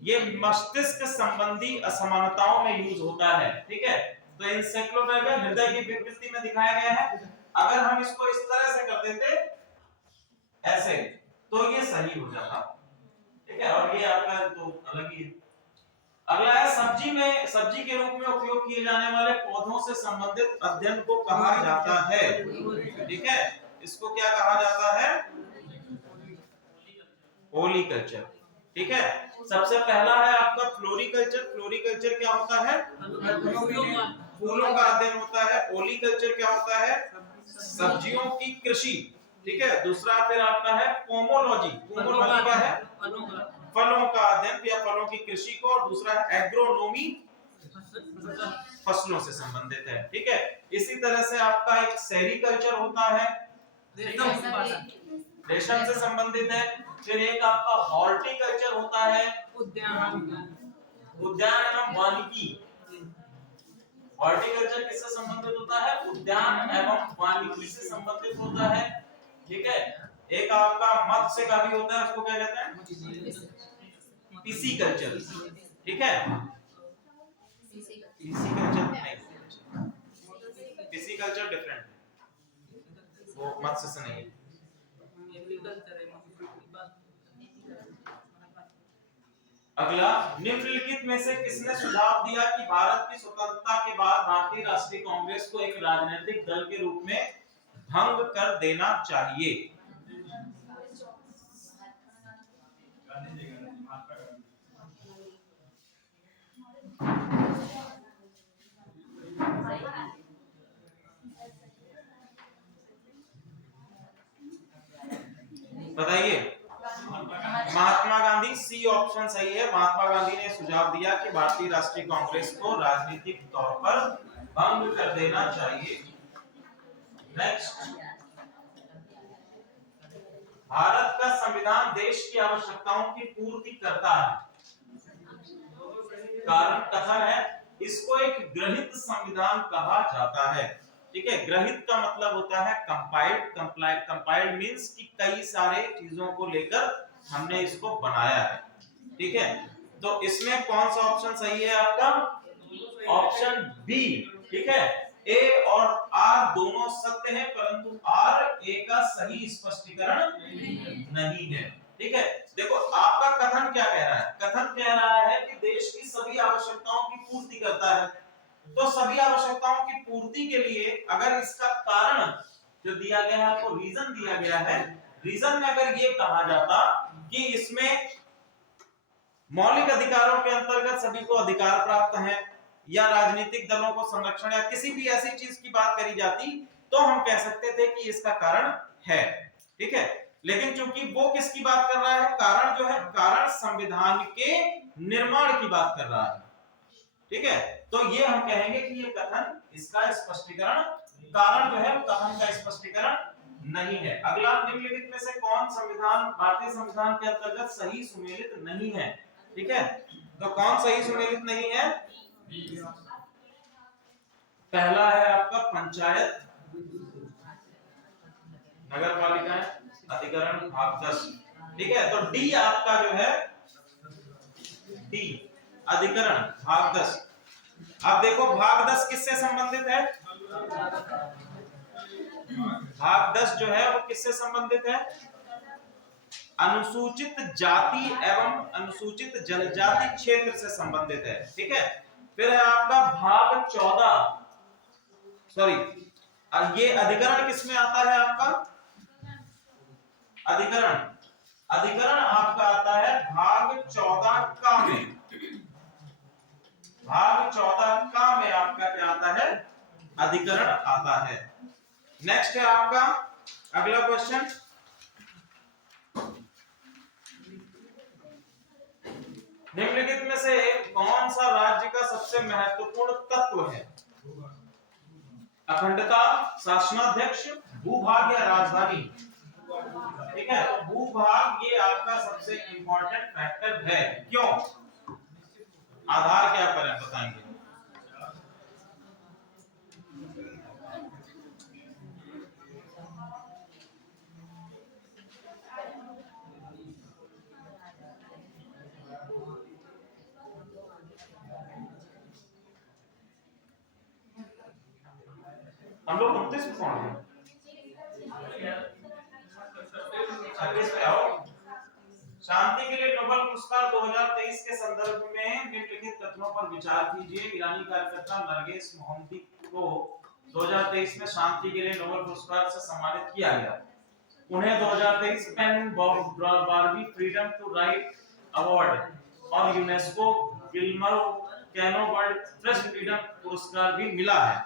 ये मस्तिष्क संबंधी असमानताओं में यूज होता है, ठीक है। तो एन्सेफेलोग्राम हृदय की विकृति में दिखाया गया है। अगर हम इसको इस तरह से कर देते ऐसे, तो ये सही हो जाता, ठीक है। और ये आपका तो अलग ही है। अगला है, सब्जी के रूप में उपयोग किए जाने वाले पौधों से संबंधित अध्ययन को कहा जाता है, ठीक है। इसको क्या कहा जाता है? ओलिकल्चर, ठीक है। सबसे पहला है आपका फ्लोरिकल्चर। फ्लोरिकल्चर क्या होता है? फूलों का अध्ययन होता है। ओलिकल्चर क्या होता है? सब्जियों की कृषि, ठीक है। दूसरा फिर आपका है पोमोलॉजी। पोमोलॉजी क्या है? फलों का अध्ययन या फलों की कृषि को। और दूसरा है एग्रोनोमी, फसलों से संबंधित है, ठीक है। इसी तरह से आपका एक सेरिकल्चर होता है, रेशम से संबंधित है। फिर एक आपका हॉर्टिकल्चर होता है, उद्यान एवं वानिकी। हॉर्टिकल्चर किससे संबंधित होता है? उद्यान एवं वानिकी से संबंधित होता है, ठीक है। एक आपका मत्स्य का भी होता है, उसको क्या कहते हैं? पिसीकल्चर, ठीक है। पिसीकल्चर डिफरेंट है, वो मत्स्य से नहीं है। अगला, निम्नलिखित में से किसने सुझाव दिया कि भारत की स्वतंत्रता के बाद भारतीय राष्ट्रीय कांग्रेस को एक राजनीतिक दल के रूप में भंग कर देना चाहिए? बताइए। महात्मा गांधी, सी ऑप्शन सही है। महात्मा गांधी ने सुझाव दिया कि भारतीय राष्ट्रीय कांग्रेस को राजनीतिक तौर पर भंग कर देना चाहिए। नेक्स्ट, भारत का संविधान देश की आवश्यकताओं की पूर्ति करता है। कारण कथन है, इसको एक ग्रहित संविधान कहा जाता है, ठीक है। ग्रहित का मतलब होता है कंपाइल्ड। कंपाइल्ड मींस कि कई सारे चीजों को लेकर हमने इसको बनाया है, ठीक है। तो इसमें कौन सा ऑप्शन सही है आपका? ऑप्शन बी, ठीक है। ए और आर दोनों सत्य हैं, परंतु आर ए का सही स्पष्टीकरण नहीं है, ठीक है। देखो आपका कथन क्या कह रहा है? कथन कह रहा है कि देश की सभी आवश्यकताओं की पूर्ति करता है। तो सभी आवश्यकताओं की पूर्ति के लिए अगर इसका कारण जो दिया गया है, आपको रीजन दिया गया है, रीजन में अगर ये कहा जाता कि इसमें मौलिक अधिकारों के अंतर्गत सभी को अधिकार प्राप्त है, या राजनीतिक दलों को संरक्षण, या किसी भी ऐसी चीज की बात करी जाती, तो हम कह सकते थे कि इसका कारण है, ठीक है। लेकिन चूंकि वो किसकी बात कर रहा है, कारण जो है, कारण संविधान के निर्माण की बात कर रहा है, ठीक है। तो ये हम कहेंगे कि ये कथन, इसका स्पष्टीकरण, कारण जो है कथन का स्पष्टीकरण नहीं है। अगला, निम्नलिखित में से कौन संविधान, भारतीय संविधान के अंतर्गत सही सुमेलित नहीं है, ठीक है। तो कौन सही सुमेलित नहीं है? पहला है आपका पंचायत नगर पालिकाएं अधिकरण भाग 10, ठीक है। तो डी आपका जो है, डी अधिकरण भाग 10। अब देखो भाग 10 किससे संबंधित है? भाग 10 जो है वो किससे संबंधित है? अनुसूचित जाति एवं अनुसूचित जनजाति क्षेत्र से संबंधित है, ठीक है। फिर है आपका भाग 14, सॉरी, ये अधिकरण किसमें आता है आपका? अधिकरण आपका आता है भाग 14 का में, भाग 14 का में आपका क्या आता है? अधिकरण आता है। नेक्स्ट है आपका अगला क्वेश्चन, निम्नलिखित में से कौन सा राज्य का सबसे महत्वपूर्ण तत्व है? अखंडता, शासनाध्यक्ष, भूभाग या राजधानी, ठीक है। तो भूभाग ये आपका सबसे इंपॉर्टेंट फैक्टर है। क्यों? आधार क्या करें बताएंगे। हम लोग 29 पे पहुंच गए, 26 पे आओ। शांति के लिए नोबेल पुरस्कार 2023 के संदर्भ में निम्नलिखित तथ्यों पर विचार कीजिए। ईरानी कार्यकर्ता नरगिस मोहम्मदी को 2023 में शांति के लिए नोबेल पुरस्कार से सम्मानित किया गया। उन्हें 2023 PEN Barbey freedom to write award और UNESCO Guillermo Cano world press freedom पुरस्कार भी मिला है,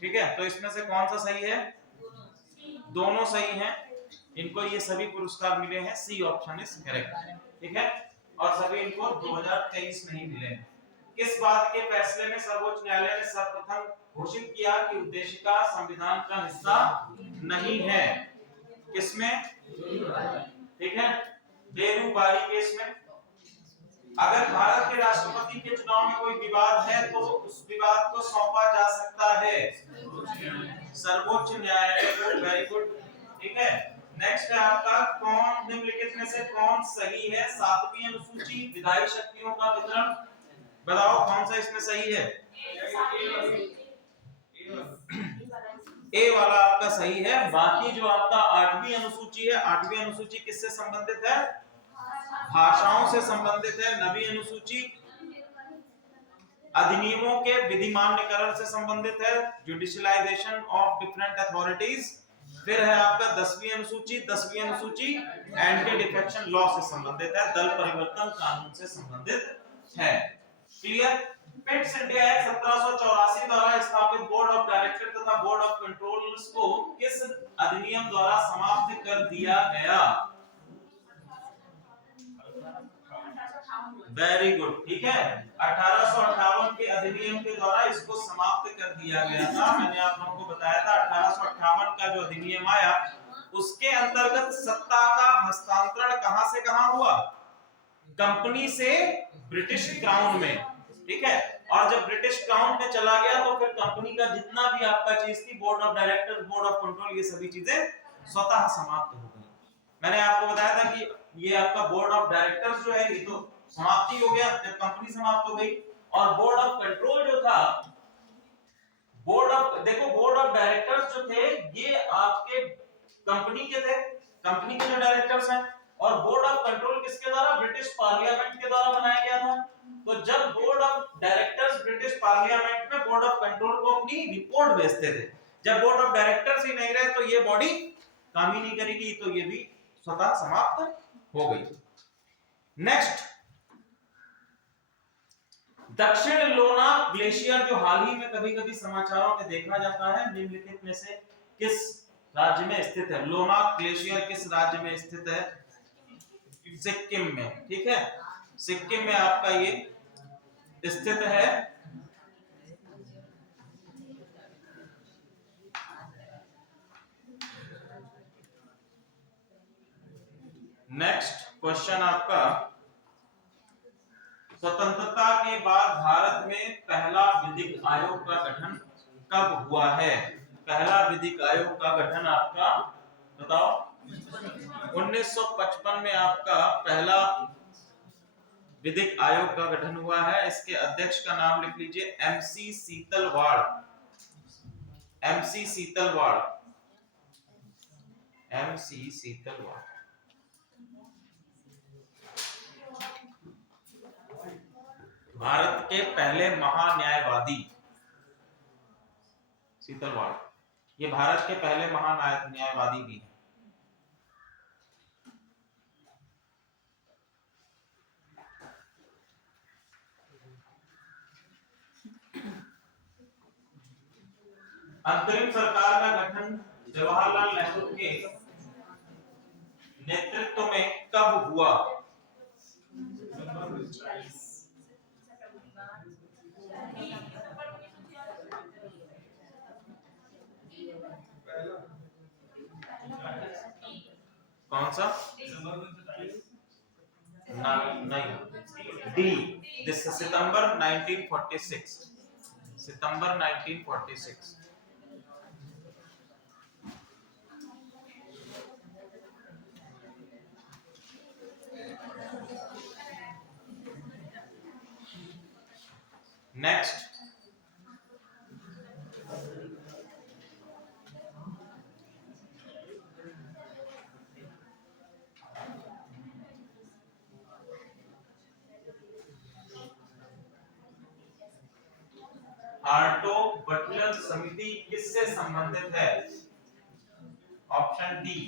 ठीक है। तो इसमें से कौन सा सही है? दोनों सही हैं, इनको ये सभी पुरस्कार मिले हैं, सी ऑप्शन इज करेक्ट, ठीक है। और सभी इनको 2023 में ही मिले हैं। किस बात के फैसले में सर्वोच्च न्यायालय ने सर्वप्रथम घोषित किया कि उद्देशिका संविधान का हिस्सा नहीं है? किसमें? ठीक है, बेरूबारी केस में। अगर भारत के राष्ट्रपति के चुनाव में कोई विवाद है तो उस विवाद को सौंपा जा सकता है सर्वोच्च न्यायालय को। वेरी गुड, ठीक है। नेक्स्ट है आपका, कौन निम्नलिखित में से कौन सही है? 7वीं अनुसूची विधायी शक्तियों का वितरण, बताओ कौन सा इसमें सही है? ए वाला आपका सही है। बाकी जो आपका 8वीं अनुसूची है, 8वीं अनुसूची किससे संबंधित है? भाषाओं से संबंधित है। 9वीं अनुसूची अधिनियमों के विधिमान्यकरण से संबंधित है, जुडिशलाइजेशन ऑफ डिफरेंट अथॉरिटीज। फिर है आपका 10वीं अनुसूची, 10वीं अनुसूची एंटी डिफेक्शन लॉ से संबंधित है, दल परिवर्तन कानून से संबंधित है। क्लियर? पिट्स इंडिया एक्ट 1784 द्वारा स्थापित बोर्ड ऑफ डायरेक्टर तथा बोर्ड ऑफ कंट्रोलर्स को किस अधिनियम द्वारा समाप्त कर दिया गया? वेरी गुड, ठीक है। 1858 के अधिनियम के द्वारा इसको समाप्त कर दिया गया था। मैंने आप लोगों को बताया था 1858 का जो अधिनियम आया उसके अंतर्गत सत्ता का हस्तांतरण कहां से कहां हुआ? कंपनी से ब्रिटिश क्राउन में, ठीक है। और जब ब्रिटिश क्राउन में चला गया तो फिर कंपनी का जितना भी आपका चीज थी, board of directors, board of control, ये सभी चीजें स्वतः समाप्त हो गई। मैंने आपको बताया था कि ये आपका बोर्ड ऑफ डायरेक्टर्स जो है ये तो समाप्ति हो गया जब कंपनी समाप्त हो गई। और बोर्ड ऑफ कंट्रोल जो था, बोर्ड ऑफ, देखो बोर्ड ऑफ डायरेक्टर्स जो थे ये आपके कंपनी के थे, कंपनी के जो डायरेक्टर्स हैं। और बोर्ड ऑफ कंट्रोल किसके द्वारा? ब्रिटिश पार्लियामेंट के द्वारा बनाया गया था। तो जब board of directors British parliament में बोर्ड ऑफ कंट्रोल को अपनी रिपोर्ट भेजते थे, जब बोर्ड ऑफ डायरेक्टर्स ही नहीं रहे तो ये बॉडी काम ही नहीं करेगी, तो ये भी स्वतः समाप्त हो गई। नेक्स्ट, दक्षिण लोना ग्लेशियर जो हाल ही में कभी-कभी समाचारों में देखा जाता है, निम्नलिखित में से किस राज्य में स्थित है। लोनाक ग्लेशियर किस राज्य में स्थित है? सिक्किम में। ठीक है, सिक्किम में आपका ये स्थित है। नेक्स्ट क्वेश्चन आपका, स्वतंत्रता के बाद भारत में पहला विधिक आयोग का गठन कब हुआ है? पहला विधिक आयोग का गठन आपका बताओ। 1955 में आपका पहला विधिक आयोग का गठन हुआ है। इसके अध्यक्ष का नाम लिख लीजिए, MC Setalvad. MC Setalvad, MC Setalvad. Bharat के पहले महान्यायवादी सीतलवाड़, ये भारत के पहले महान्यायवादी भी हैं। अंतरिम सरकार का गठन जवाहरलाल नेहरू के नेतृत्व में कब हुआ? कौन सा? नहीं, डी, सितंबर 1946। सितंबर 1946। नेक्स्ट, हार्टोग-बटलर समिति किससे संबंधित है? ऑप्शन डी,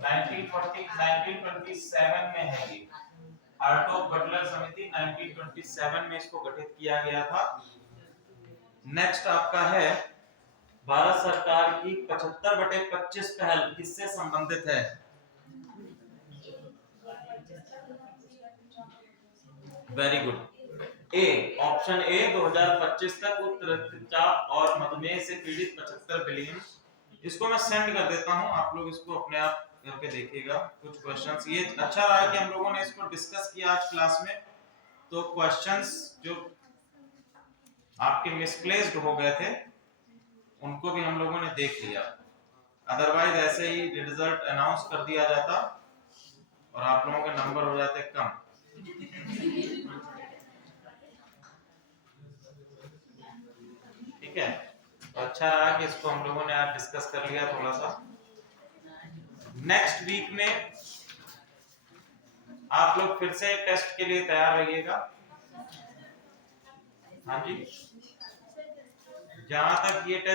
1927 में है ये। हार्टोग-बटलर समिति 1927 में इसको गठित किया गया था। नेक्स्ट आपका है, भारत सरकार की 75/25 पहल किससे संबंधित है? Very good, A, option A, 2025 तक उच्च रक्तचाप और मधुमेह से पीड़ित 75 बिलियन। इसको मैं सेंड कर देता हूं, आप लोग इसको अपने आप करके देखिएगा। कुछ क्वेश्चंस, ये अच्छा रहा कि हम लोगों ने इसको डिस्कस किया आज क्लास में। तो क्वेश्चंस जो आपके मिसप्लेस्ड हो गए थे उनको भी हम लोगों ने देख लिया। अदरवाइज ऐसे ही रिजल्ट अनाउंस कर दिया जाता और आप लोगों के नंबर हो जाते कम। ठीक है, तो अच्छा रहा कि इसको हम लोगों ने आज डिस्कस कर लिया थोड़ा सा। नेक्स्ट वीक में आप लोग फिर से टेस्ट के लिए तैयार रहिएगा। हाँ जी, जहां तक ये टेस्ट